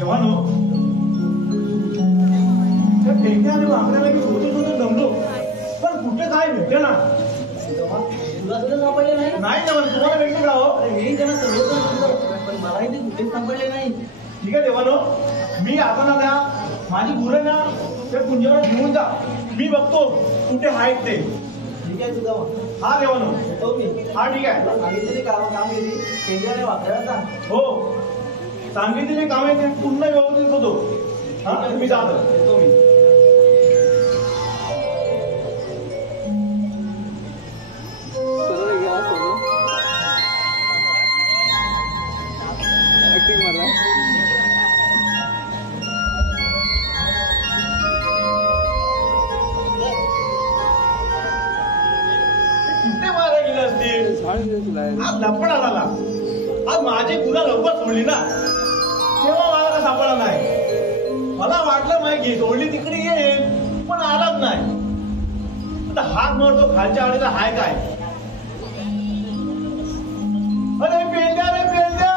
देवानो त्या पेंड्या आणि वाकड्याला मी शोधून जमलो पण कुठे काय भेटले ना तुला सुद्धा सापडले नाही नाही ना तुम्हाला भेटले का हो मी त्यांना सर्वजण म्हणतो पण मला इथे कुठेच सापडले नाही. ठीक आहे देवानो मी आता ना त्या माझी गुरं ना त्या कुंजावर घेऊन जा मी बघतो कुठे आहेत ते. ठीक आहे तुझा हा देवानो येतो मी. हा ठीक आहे सांगितलेली काम केली केंद्राने वापरायला हो सांगितलेली कामे ते पूर्ण व्यवस्थित होतो. हा तुम्ही जातो येतो मी. कुठे मारा गेले असतील आज लपड आला आज माझी गुन्हा लवकर सोडली ना तेव्हा मला का सापडला नाही. मला वाटलं माहिती सोडली तिकडे येईल पण आलाच नाही. आता हात मारतो खालच्या आडीला हाय काय. अरे पेंड्या रे पेंड्या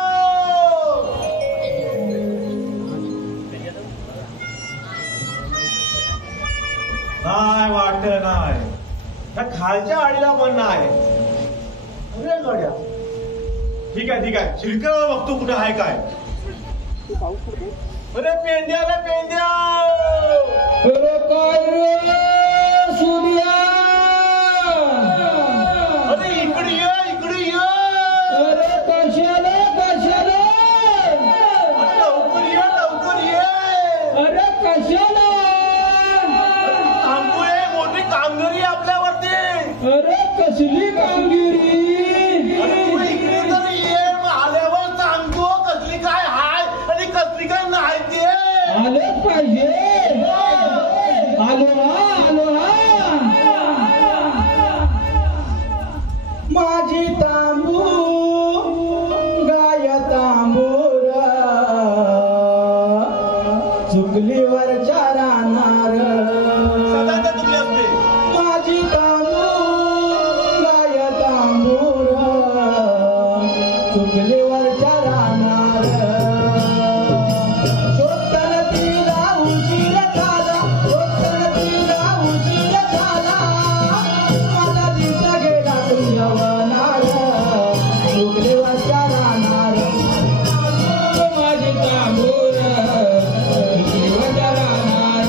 नाही वाटत नाही त्या खालच्या आडीला पण नाही. अरे गड्या ठीक आहे शिरकर बघतो कुठे आहे काय. अरे पेंड्या रे पेंड्या अरे काय रे सूर्या अरे इकडे ये अरे कशाला अरे लवकर ये अरे कशाला सांगतोय मोठी कामगिरी आपल्यावरती. अरे कसली कामगिरी अरे तू इकडे तर ये मग आल्यावर सांगतो कसली काय हाय आणि कसली काय नाही ते. आलंच पाहिजे. आलो माझी तांबू गाय तांबूर चुकलीवरच्या राहणार सदा त्या तुम्ही असते माझी तांबू गाय तांबूर चुकलीवरच्या राहणार शोधताना तिला उशीर झाला माझा दिवसा गेला तुझ्यावनार चुकलीवरच्या राहणार माझी तांबूर चुकलीवरच्या राहणार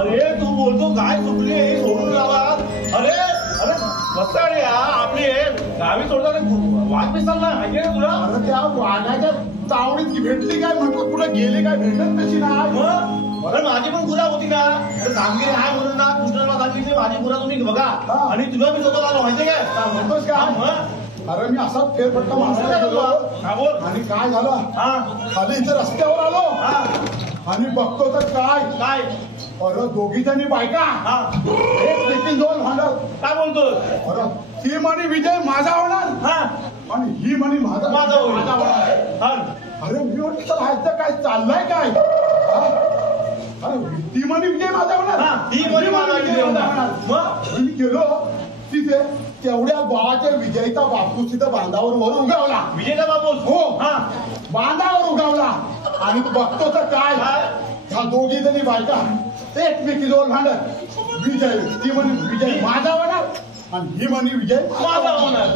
अरे तू बोलतो काय चुकली हे सोडून लावा. अरे अरे बसाडे आपली गावी सोडताना वाघ पिसालला माहिती आहे तुला. अरे त्या वाघाच्या चावडीत भेटली काय म्हटलं कुठं गेले काय भेटत तशी नाही. अरे माझी पण गुरा होती ना कामगिरी आहे म्हणून ना कृष्णाला सांगितली माझी गुरा तुम्ही बघा आणि तुला मी सोबत आलो माहितीये काय म्हणतोस का. अरे मी असाच फेरफटका मारला गेलो आणि काय झालं खाली इथे रस्त्यावर आलो आणि बघतो तर काय काय अरे दोघी जणी बायका एक देखील दोन भांडत. काय बोलतो. अरे ती म्हणे विजय माझा होणार आणि ही म्हणे माझा माझा होणार. अरे मी म्हटलं चला ह्याचं काय चाललंय काय. अरे ती म्हणे विजय माझा होणार ती म्हणे माझा विजय होणार. मग मी गेलो तिथे तेवढ्या गावाच्या विजयचा बापू तिथं बांधावर वर उगावला. विजयचा बापू हो बांधावर उगावला आणि तू बघतो तर काय ह्या दोघी जणी बायका एकमेकी जवळ भांडत. विजय ती म्हणे विजय माझा होणार आणि ही म्हणे विजय माझा होणार.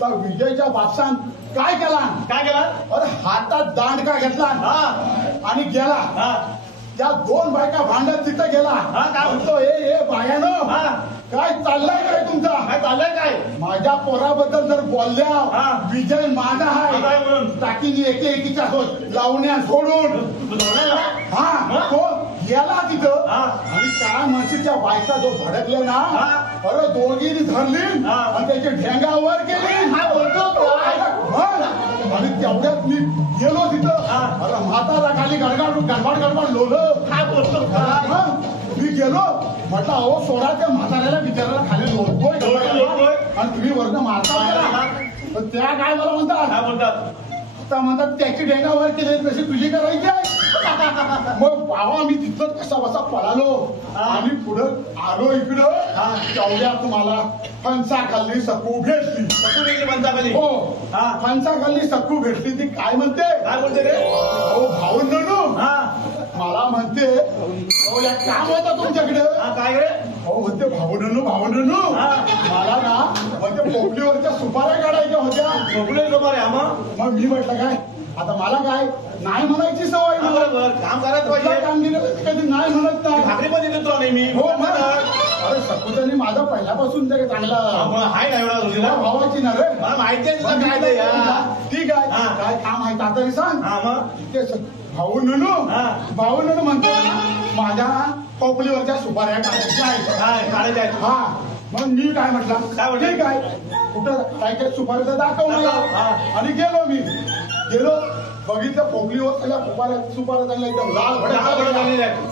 तर विजयच्या बापसान काय केला. अरे हातात दांडका घेतला आणि गेला. त्या दोन बायका भांडत तिथं गेला. काय म्हणतो ए बायानो काय चाललंय काय तुमचा. काय चाललंय काय माझ्या पोराबद्दल जर बोलल्या विजय माझा आहे टाकीने एकेकीच्या लावण्या सोडून तो गेला तिथं आणि काय म्हणशील त्या बायका जो भडकले ना अरे दोघींनी धरली आणि त्याची ढेंगावर केली. आणि तेवढ्यात मी गेलो तिथं अरे म्हातारा खाली गडबड लोलं. काय बोलतो मी गेलो म्हटलं अहो सोडा त्या म्हाताऱ्याला बिचारायला खाली लोटतोय आणि तुम्ही वरनं मारता. त्या काय मला म्हणतात आता म्हणतात त्याची ढेंगावर केली तशी तुझी करायची आहे. मग बाबा मी तिथं कसा बसा पळालो आणि पुढं आलो इकडं तेवढ्या तुम्हाला फणसा खाल्ली सकू भेटली. हो फणसा खाल्ली सकू भेटली. ती काय म्हणते रे हो भाऊंनो मला म्हणते काम होतं तुमच्याकडे काय रे. हो म्हणते भावंडू मला ना म्हणते पोपलीवरच्या सुपाऱ्या काढायच्या होत्या. पोपली सुपाऱ्या मग मी म्हटलं काय आता मला काय नाही म्हणायची सवय. काम करायचं पाहिजे. कामगिरी कधी नाही म्हणत नाही. भाकरी पण देतो तुला नेहमी. हो अरे सकुतानी माझा पहिल्यापासून चांगला हाय ना एवढा तुला भावाची ना रे मला माहिती आहे तुला काय ते. ठीक आहे काय काम आहे आता सांग. भाऊ ननू म्हणतो माझ्या पोपलीवरच्या सुपाऱ्या काढायच्या आहेत. हा मग मी काय म्हटलं ठीक आहे कुठं काय काय सुपाऱ्या दाखव मला. आणि गेलो बघितलं पोपलीवर सगळ्या सुपाऱ्या चांगल्या एकदम लाल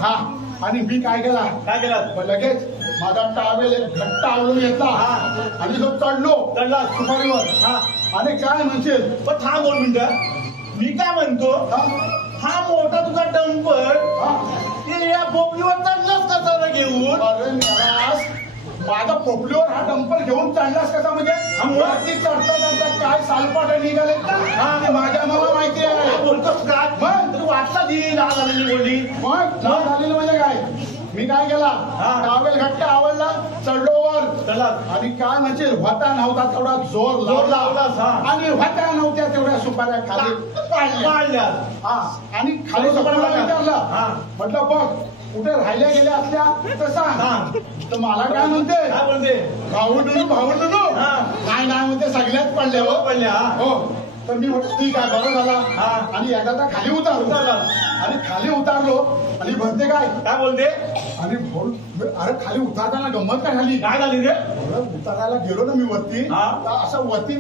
हा. आणि मी काय केला लगेच माझा टावेल एक घट्टा आवडून घेतला आणि जो चढला सुपारीवर. आणि काय म्हणशील पण थांब 2 मिनिटं. मी काय म्हणतो हा मोठा तुझा डंपर या पोपलीवर चढलास कसा घेऊन. अरे माझा पोपलीवर हा डंपर घेऊन चढलास कसा म्हणजे चढता काय सालपाट निघाले ते माझ्या मला माहिती आहे. बोलतोस काय मग तू वाचला ती लाल झालेली बोलली. मग लाल झालेलं म्हणजे काय मी काय केला टावेल घट्टा आवडला चढलो वर आणि काय म्हणजे होता नव्हता तेवढा जोर लावला आणि होत्या नव्हत्या तेवढ्या सुपाऱ्या खाली पाडल्या. आणि खाली सुपाऱ्या विचारलं म्हटलं बघ कुठे राहिल्या गेल्या असल्या तर सांग. तर मला काय म्हणते भावंडू नाही म्हणते सगळ्याच पडल्या हो. तर मी म्हटलं ठीक आहे बरं झाला आणि एकदा खाली उतारलो आणि म्हणते काय बोलते आणि अरे खाली उतारताना गंमत काय झाली रे. उतारायला गेलो ना मी वरती असं वरती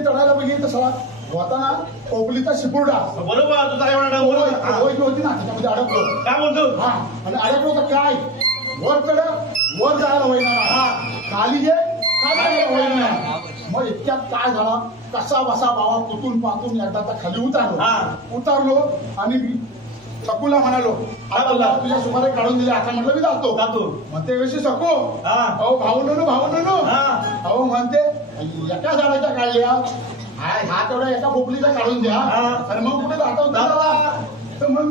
चढायला बघितलं सगळा होताना पोपलीचा शिपुर्डा बरोबर होती ना त्याच्यामध्ये अडकलो. काय बोलतो आणि अडकलो तर काय वर जायला होईना खाली होईना. मग इतक्यात काय झाला कसा बसा बाबा कुतून पातून एकदा खाली उतारलो आणि सकूला म्हणालो आता तुझ्या सुपारे काढून दिले आता म्हटलं मी जातो. म्हणते कशी सकू अहो भावंडू अहो म्हणते एका झाडाच्या काढल्या हा तेवढा एका पोपलीचा काढून द्या आणि मग कुठे जातो तर मग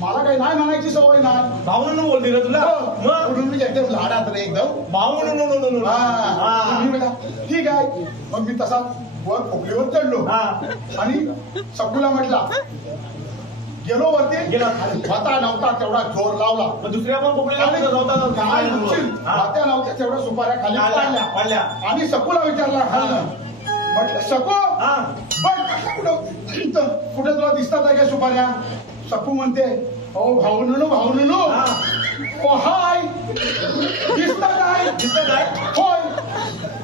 मला काही नाही म्हणायची सवय नाही. भावंडू बोलते ना तुला म्हणून मी एकदम लाडात रे एकदम भावंडू. ठीक आहे मग मी तसा वर पोपलीवर चढलो आणि सकूला म्हटला गेलो वरती होता नव्हता तेवढा जोर लावला. दुसऱ्या पण कोपऱ्याला होत्या नव्हत्या तेवढ्या सुपाऱ्या खाली पाडल्या आणि सकूला विचारला खाल्लं. म्हटलं सकू कुठे तुला दिसतात आहे का सुपाऱ्या? सकू म्हणते अहो भाऊनू ओ हाय दिसतात आहे होय.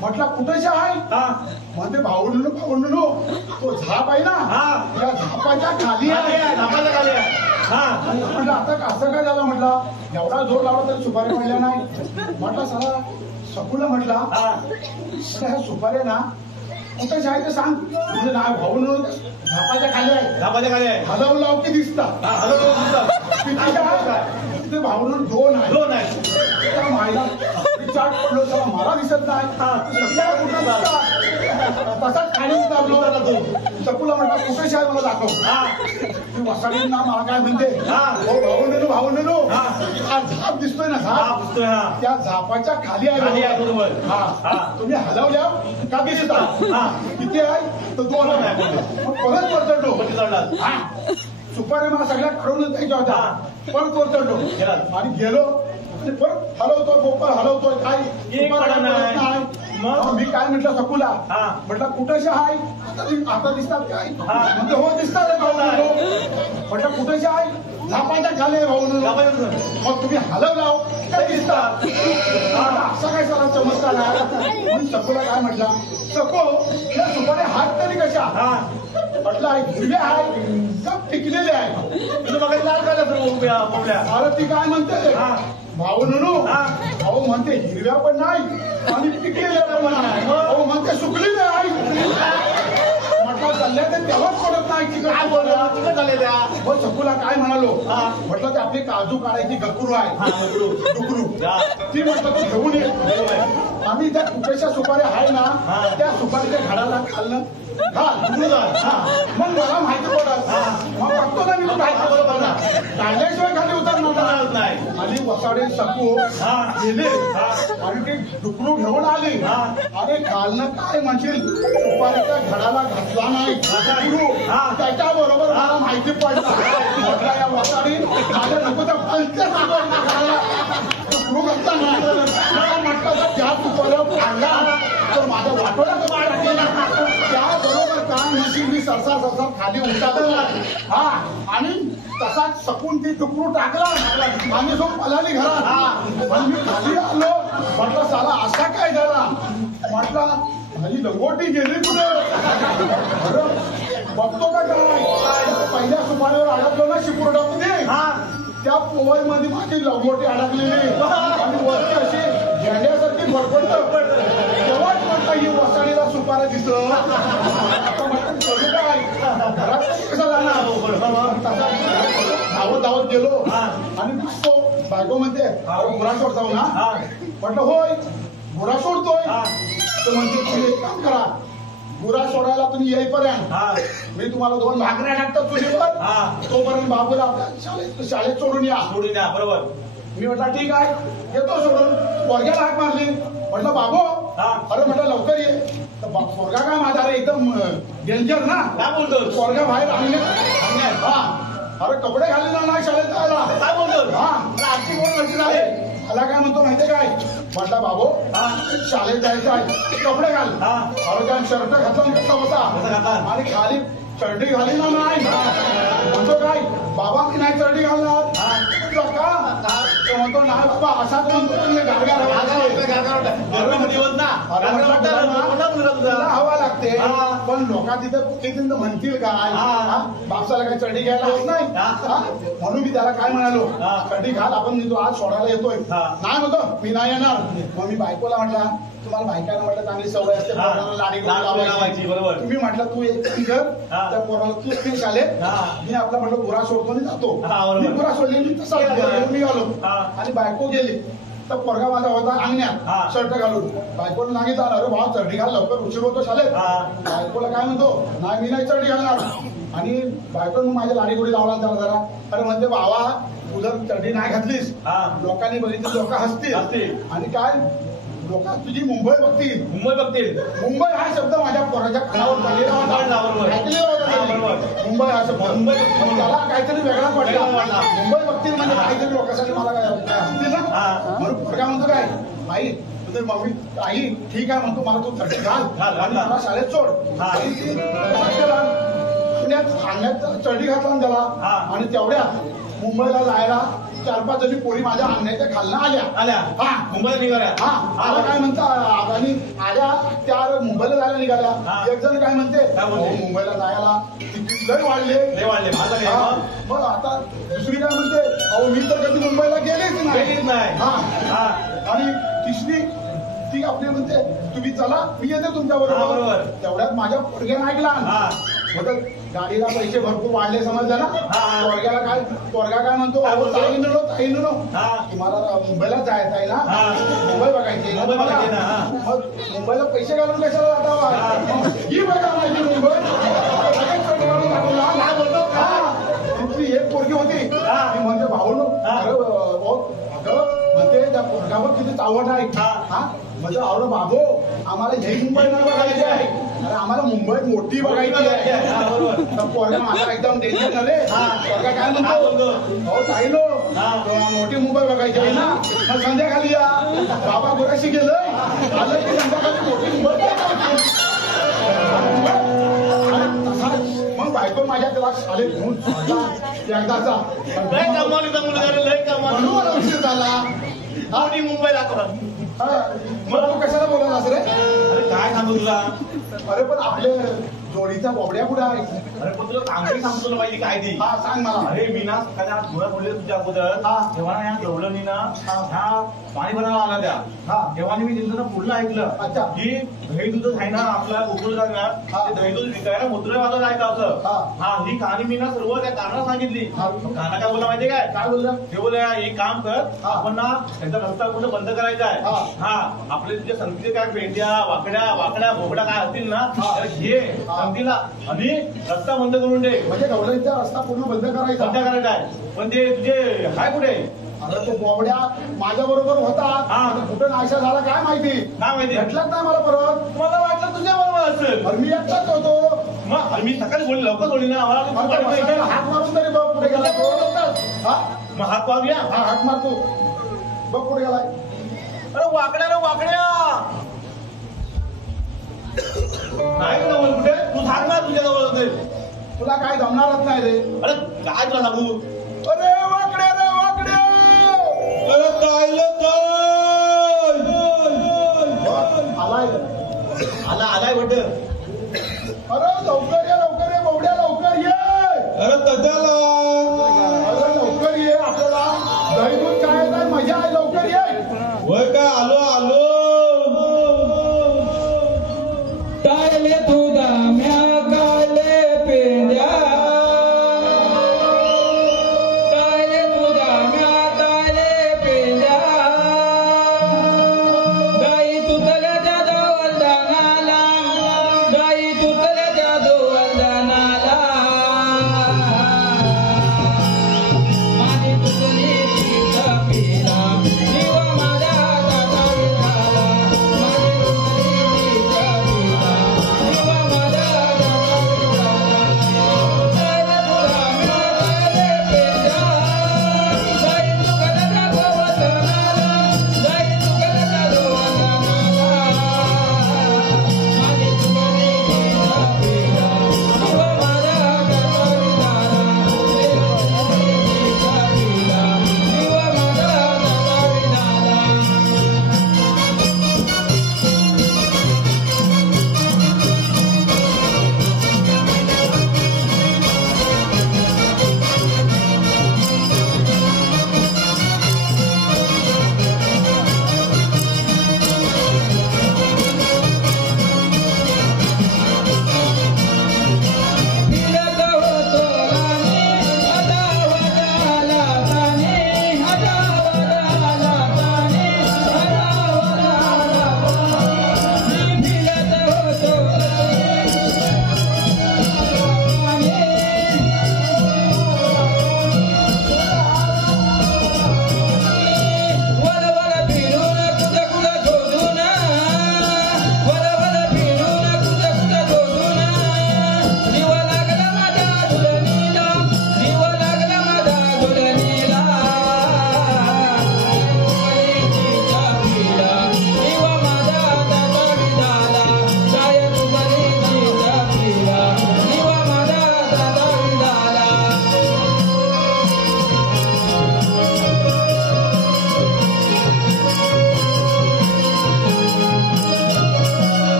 म्हटलं कुठेशा आहे? म्हणते भाऊनू तो झाप आहे ना त्या झापाच्या खाली आहे. म्हटलं आता असं काय झालं? म्हटलं एवढा जोर लावला तरी सुपारी पडल्या नाही. म्हटलं साला सकूला म्हटला ह्या सुपाऱ्या ना कुठे आहे ते सांग. म्हणजे नाही भाऊनू झापाच्या खाली आहे. हलवून लाव की दिसतात तिथे भाऊनू दोन आहे. त्या मायला चाट पडलो त्याला मला दिसत नाही. तसाच खाली उतरलो. सकूला म्हटलं कुठे शाळेत मला दाखव. वसाडी ना मला काय म्हणते भाऊनू हा झाप दिसतोय ना झाप त्या झापाच्या खाली आहे. तुम्ही हलवल्या का दिसतात? किती आहे? तर दोन आहे. परत वर चढलो. सुपारी मला सगळ्या काढून द्यायच्या होत्या. परत वर चढलो आणि गेलो. परत हलवतोय गोपाळ हलवतोय काय मग मी काय म्हटलं सकूला म्हटलं कुठेशा आहे? आता दिसतात काय? म्हणजे हो दिसतात म्हटलं कुठेशा आहे? झापाच्या खाली भाऊनू. मग तुम्ही हलवला काय दिसतात? असा काय सारा चमत्कार आहे. म्हणून सकूला काय म्हटलं सको या सुपाऱ्या हात तरी कशा? म्हटलं हिरव्या आहे का टिकलेले आहे? लाल काय अरे ती काय म्हणते भाऊनू अहो म्हणते हिरव्या पण नाही आणि टिकलेल्या पण नाही. अहो म्हणते सुकलेल्या आहे. म्हटलं चालल्या ते तेव्हाच पडत नाही. काय बोलत झालेल्या. मग सकूला काय म्हणालो म्हटलं ते आपली काजू काढायची गकरू आहे डुकरू ती म्हटलं तू घेऊन ये. आम्ही त्या कुठेशा सुपाऱ्या आहे ना त्या सुपारीच्या झाडाला खाल्लं मग मला माहिती पडत. मग बघतो ना मी बरोबर काढल्याशिवाय खाली उतरणार नाही. आणि वसाडे सकू गेले आणि ते डुकरू घेऊन आले आणि खालनं काय म्हणशील सुपारीच्या झाडाला घातला नाही त्याच्याबरोबर मला माहिती पडला. म्हटलं या वसाडी माझ्या नको त्या फलच्या डुकरू घातला नाही. म्हटलं त्या सुपाऱ्या काढला तर माझ्या वाटोळ्यात त्याबरोबर काय म्हणशील मी सरसार खाली उतरला आणि तसाच सकून ती डुकरू टाकला आणि जो पलाली घरात आणि मी खाली आलो. म्हटलं साला असा काय झाला? म्हटलं माझी लंगोटी गेली कुठे? बघतो का काय पहिल्या सुपारीवर अडकलो ना शिपुर्डामध्ये त्या पोवई मध्ये माझी लंगोटी अडकलेली आणि वरती अशी झेंड्यासारखी फडफडत. तेव्हाच म्हटलं ही वसाडीला सुपाऱ्या दिसलं. करू काय घरात कसं जाणार? धावत धावत गेलो आणि दिसतो बायको म्हणते घोडा सोडताव ना? म्हटलं होय घोडा सोडतोय. तर म्हणते तुम्ही एक काम करा गुरा सोडायला तुम्ही येईपर्यंत मी तुम्हाला 2 भाकऱ्या टाकतो चुलीवर तोपर्यंत बाबूला आपल्या शाळेत सोडून या. बरोबर. मी म्हटलं ठीक आहे येतो सोडून. पोरग्याला हाक मारली. म्हटलं बाबू अरे म्हटलं लवकर ये. तर पोरगा काय माझा अरे एकदम डेंजर ना. काय बोलतो? पोरगा बाहेर आणण्यात अरे कपडे घालले ना नाही शाळेत जायला. काय बोलतो? आजची कोण म्हणते झाले मला काय म्हणतो माहितीये काय? म्हटलं बाबू शाळेत जायचं आहे कपडे घाल. अरे त्या शर्ट घातला कसा बसा आणि खाली चड्डी घाली ना नाही. म्हणतो काय बाबा मी नाही चड्डी घालणार. का म्हणतो नाही बाबा असाच म्हणतो तुम्ही हवा लागते पण लोक तिथं म्हणतील काय बापसाला काही चड्डी घ्यायला होत नाही. म्हणून मी त्याला काय म्हणालो चड्डी घाल आपण मी तो आज सोडायला येतोय. नाही म्हणतो मी नाही येणार. मग मी बायकोला म्हटला तुम्हाला बायकांना म्हटलं चांगली सवय असते लाडी लावायची. बरोबर. तुम्ही म्हटलं तू एक कर त्या पोराला तू ते शाळेत मी आपला म्हटलं गुरा सोडतो आणि जातो. मी गुरा सोडली मी तसा निघालो आणि बायको गेली. तर पोरगा माझा होता अंगण्यात शर्ट घालून. बायकोला सांगितलं अरे भाऊ चढी घाल लवकर उशीर होतो शाळेत. बायकोला काय म्हणतो नाही मी नाही चढी घालणार. आणि बायकोनं माझ्या लाडीगोडी लावला त्याला जरा. अरे म्हणते बाबा तू जर चढी नाही घातलीस लोकांनी बघितली लोक हसतील आणि काय लोक तुझी मुंबई बघतील. मुंबई बघतील. मुंबई हा शब्द माझ्या पोराच्या कानावर पडलेला होता. ऐकलेला होता. मुंबई हा शब्द. मुंबई त्याला काहीतरी वेगळाच वाटला. मुंबई बघतील म्हणजे काहीतरी लोकांसाठी मला काय असतील ना म्हणून पोरगा म्हणतो काय आई तुझी मम्मी आई ठीक आहे म्हणतो मला तू चड्डी घाल आणि मला शाळेत सोड. पुण्यात सांगण्यात चड्डी घातला त्याला आणि तेवढ्यात मुंबईला जायला 4-5 जणी पोरी माझ्या अंगण्याच्या खालनं आल्या. हा मुंबईला निघाल्या. मला काय म्हणतात आणि आल्या त्या मुंबईला जायला निघाल्या. एक जण काय म्हणते मुंबईला जायला तिकीट लय वाढले. मग आता दुसरी काय म्हणते अहो मी तर कधी मुंबईला गेलेच नाही. आणि तिसरी ती आपली म्हणते तुम्ही चला मी येते तुमच्या बरोबर. तेवढ्यात माझ्या पोरग्यानं ऐकला. गाडीला पैसे भरपूर वाढले समजलं ना. पोरगा काय म्हणतो ताई नो तुम्हाला मुंबईला जायचं आहे ना मुंबई बघायची मग मुंबईला पैसे घालून कशाला जाता ही बघा माहिती मुंबई. तिथली एक पोरगी होती ती म्हणजे भाऊ म्हणते त्या पोरगावर किती चावट आहे. म्हणजे आवड बाबो आम्हाला हे मुंबई नाही बघायची आहे अरे आम्हाला मुंबईत मोठी बघायची आहे. पोरगा माझा एकदम टेन्शन झाले. पोरगा काय म्हणतो हो ताई नो मोठी मुंबई बघायची आहे ना मग संध्याकाळी या. बाबा गुराशी गेलं आलं की संध्याकाळी मोठी मुंबई मग बायको माझ्या त्याला शाळेत घेऊन एकदाचा उशीर झाला मुंबई दाखवा. मग तू कशाला बोलायलास रे. अरे काय सांगू तुला. अरे पण आपले जोडीचा बोबड्या कुठे आहे. अरे पण तुला चांगली सांगतो ना माहिती काय ती. सांग मला. अरे मी ना सकाळी आज घोडा बोलले तुझ्या अगोदर तेव्हा या गवळणी ना ह्या पाणी भरायला आला त्या तेव्हा मी त्यांचं पुढलं ऐकलं की दही दूधच आहे ना आपला उकळून ते दही दूध विकायला मुद्रेवाला जायचं असं. ही कहाणी मी ना सर्व त्या कानाला सांगितली. काना काय बोला माहितीये काय बोललं ते बोल एक काम कर आपण ना त्यांचा रस्ता कुठं बंद करायचा आहे. आपले तुझ्या संगीचे काय पेंड्या वाकड्या भोगड्या काय असतील ना तर घे संगीला आणि रस्ता बंद करून दे. म्हणजे गवळणीचा रस्ता पूर्ण बंद करायचा आहे. पण ते तुझे हाय कुठे. अरे तो बोबड्या माझ्या बरोबर होता कुठं नाशा झाला काय माहिती भेटलाच नाही मला परत. मला वाटलं तुझ्या बरोबर असेल. अरे मी एकटाच होतो. मग मी सकाळी बोलली लवकर बोलली ना आम्हाला हात मारून तरी बघ कुठे गेला. मग हात मारूया. हात मारतो बघ कुठे गेलाय. अरे वाकड्या नाही जवळ कुठे तू सांग ना तुझ्या जवळ होते. तुला काय जमणारच नाही रे. अरे काय तुला सांगू. अरे वाकड्या अरे काय आलाय बट. अरे लवकर ये बोबड्या लवकर ये. अरे तद्याला अरे लवकर ये आपल्याला दही दूध काय नाही मजा आहे लवकर ये. वय काय आलो टाळले तुझा म्या काले पेंद्या टाळले तुझा म्या काले पेंद्या गाई तुटल्याच्या जवळ दानाला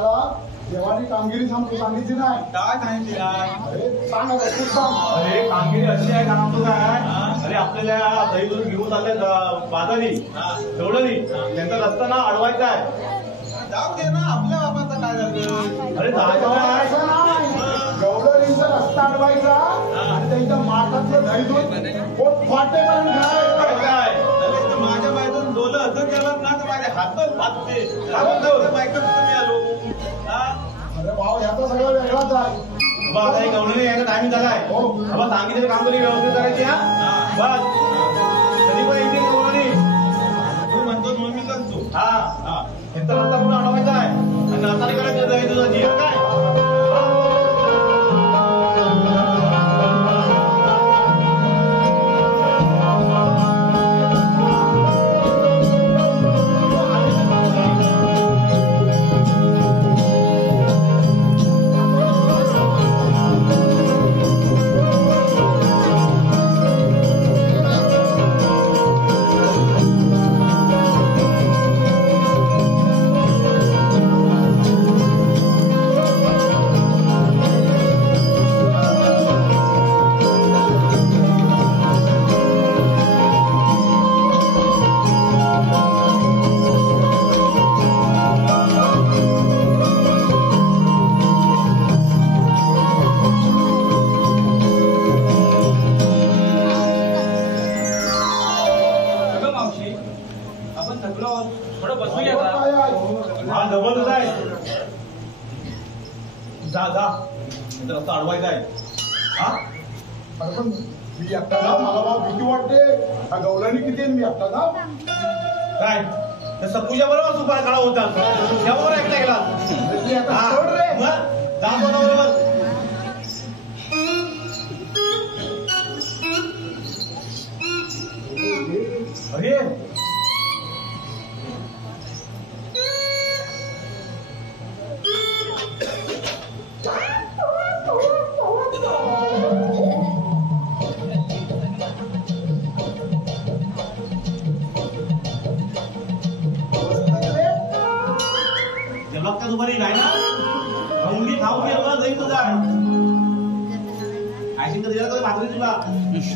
आपल्याला देवानी कामगिरी सांगितली नाही. काय सांगितली नाही? अरे सांग आता, तू सांग. अरे कामगिरी अशी आहे का आमचं काय? अरे आपल्याला दही दूध घेऊन चालले बाजारी तेवढं त्यांचा रस्ता ना अडवायचा आहे. जाऊ दे ना, आपल्या बाबाचं काय झालं? अरे जायचं नाही, गवळणींचा रस्ता अडवायचा आणि त्यांच्या माठातलं दही दूध फाटेपर्यंत काय? माझ्या बायकोन डोलं असं केलं ना तर माझ्या हातच फाटते. बायकोच तुम्ही आलो. अरे भाऊ, ह्याचा सगळं वेगळाच आहे. बाबा आता गवळणी यायचा टायमिंग झालाय. हो. बाबा सांगितलेलं काम तरी व्यवस्थित करायची. बस कधी पण येते गवळणी. तू म्हणतो म्हणून मी करतो. हा त्यांचा रस्ता पुढे अडवायचा आहे आणि रस्ताने करायचं दही दुधाची काय. रस्ता अडवायचा आहे. अरे पण मी एकटा जा, मला भाऊ भीती वाटते. गवळणी किती आहे, मी एकटा जा. काय त्या सपूच्या बरोबर सुपार काढा होता त्याबरोबर एकटा गेला. बरोबर अरे दुपारी नाही ना मुंगी खाऊ गेला जाईल तुझा आयशी तर कधी भाकरी तुला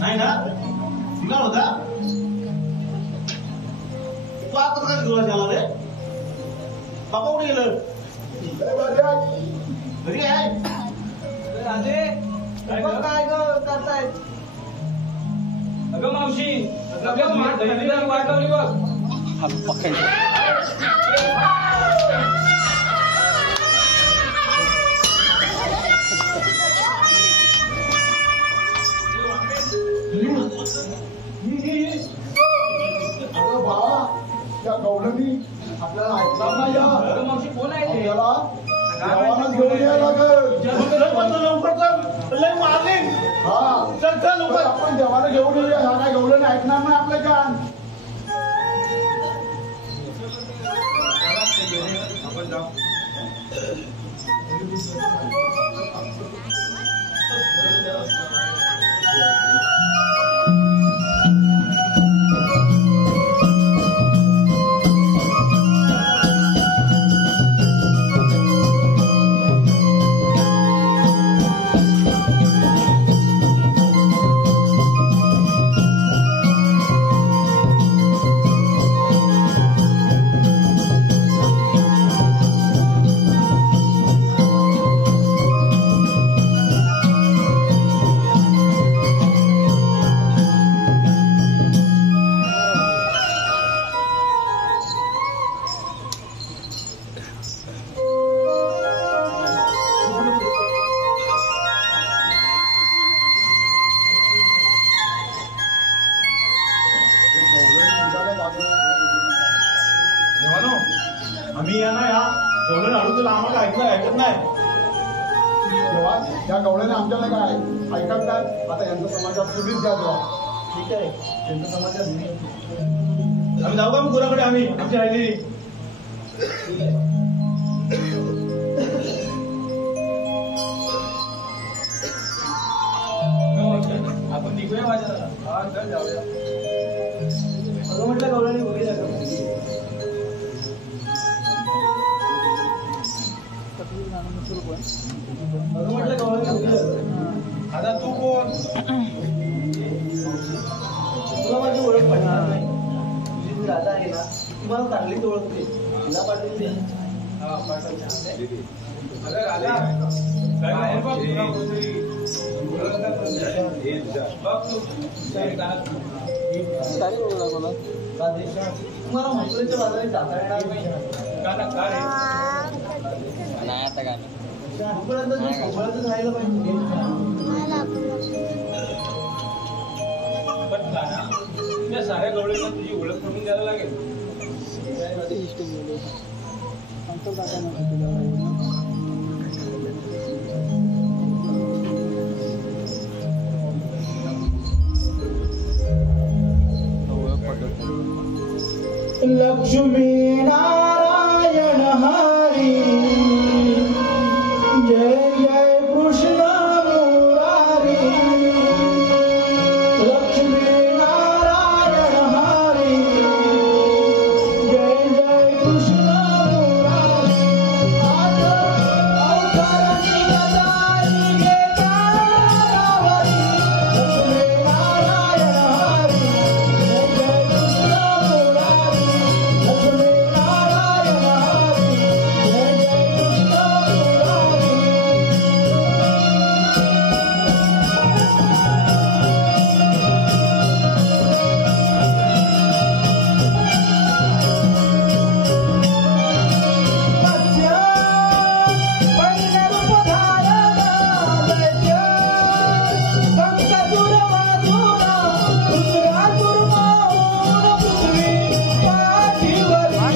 नाही ना शिकार होता. तू आता काय घेऊन झाला रे? बाबा कुठे गेलं? घरी आहे. काय करताय? अगं मावशी वाटवली बघ. त्या गवळणी आपल्याला ऐकणार नाही. कोण आहे? आपल्याला गावालाच घेऊन यायला लागेल. लवकर चल, लय मारले. हा चल चल लवकर. आपण देवाला घेऊन येऊया. हा काय गवळणी ऐकणार नाही आपलं कान. आपण जाऊ. आम्ही या ना या गवळण अडू तुला आम्हाला ऐकत नाही. तेव्हा त्या गवळ्याने आमच्याला काय ऐकत काय. आता यांचा समाजात तुम्हीच द्या तेव्हा. ठीक आहे, यांचा समाजात आम्ही जाऊ का मग गुराकडे? आम्ही आमची राहिली आपण निघूया माझ्या जाऊया. म्हटलं गवळणी बघूया. आता तू कोण? तुला माझी ओळख पडणार नाही. तुझी जी राधा आहे ना तुम्हाला चांगलीच ओळखते. तिला पाठवून दे. अरे राजा काय बघ तुला कोणतरी तुम्हाला मथुरेच्या बाजारात जाता येणार नाही. नाही आता काय तोपर्यंत तू सोबतच राहायला पाहिजे. पण काना त्या साऱ्या गवळींना तुझी ओळख करून द्यायला लागेल. लक्ष्मी नारायण हरी जय जय कृष्ण मुरारी. लक्ष्मी नारायण हरी जय जय कृष्ण मुरारी. आज अवताराची गदाई घेता रावरी. लक्ष्मी नारायण हरी जय जय कृष्ण मुरारी. लक्ष्मी नारायण हरी जय जय कृष्ण मुरारी. मत्स्य पंढरूप धारण दैत्य संकटुर वाचून रुद्रासुर माऊन पृथ्वी पाठीवरी.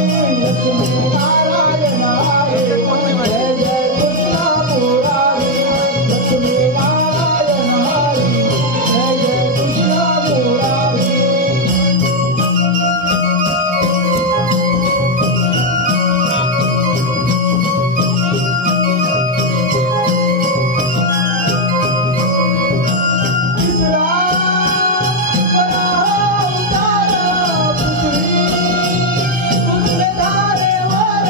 लक्ष्मी नारायण हरी जय जय कृष्ण मुरारी. लक्ष्मी नारायण हरी जय जय कृष्ण मुरारी. तिसरा अवतार पृथ्वी तुझे धारेवर.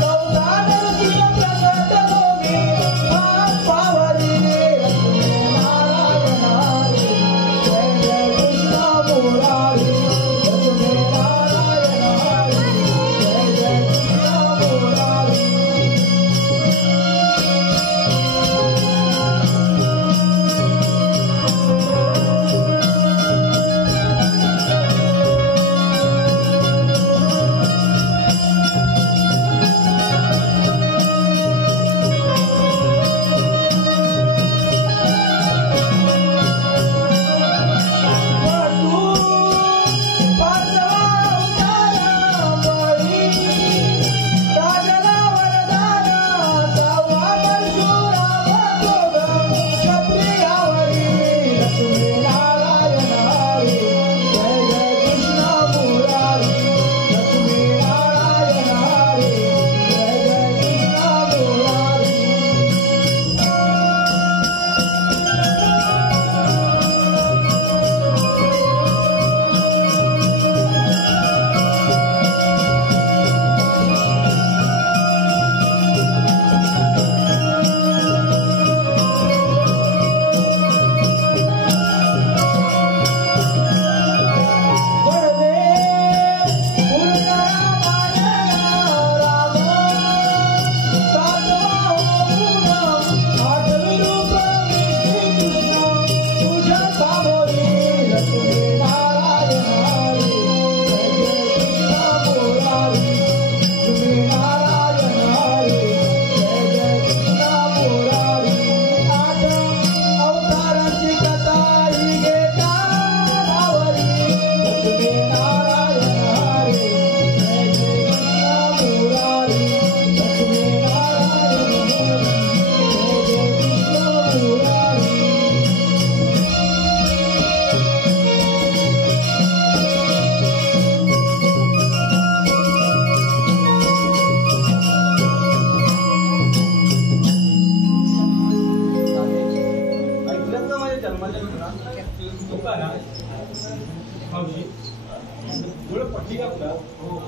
चौदा नरसिंह प्रकट होमी हात पावरी. लक्ष्मी नारायण हरी जय जय कृष्ण मुरारी. लक्ष्मी नारायण हरी जय जय कृष्ण मुरारी.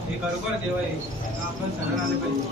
हे खरोखर देव आहे आपण सगळं आले पाहिजे.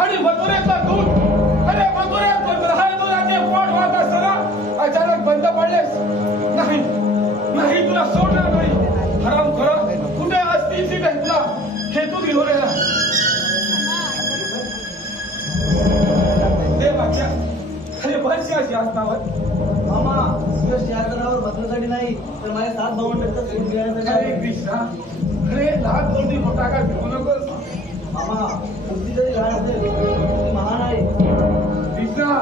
आणि मथुरेतलं दूध, अरे मथुरेत 10 दुधाचे पोट वाहत असताना अचानक बंद पडलेस. नाही नाही, तुला सोडणार नाही. हराम खरं कुठे असतील ती घेतला खेतून घेऊन येणार. ते वाक्या अरे वर्षी अशी असतावर मामा शहरावर बसण्यासाठी नाही तर माझ्या 7 भावंडांचा सोडून घेण्यासाठी. अरे कृष्णा, अरे लहान मोठी मोठा काय भिवू नकोस. मामा तुमची जरी लहान असेल ती महान आहे. कृष्णा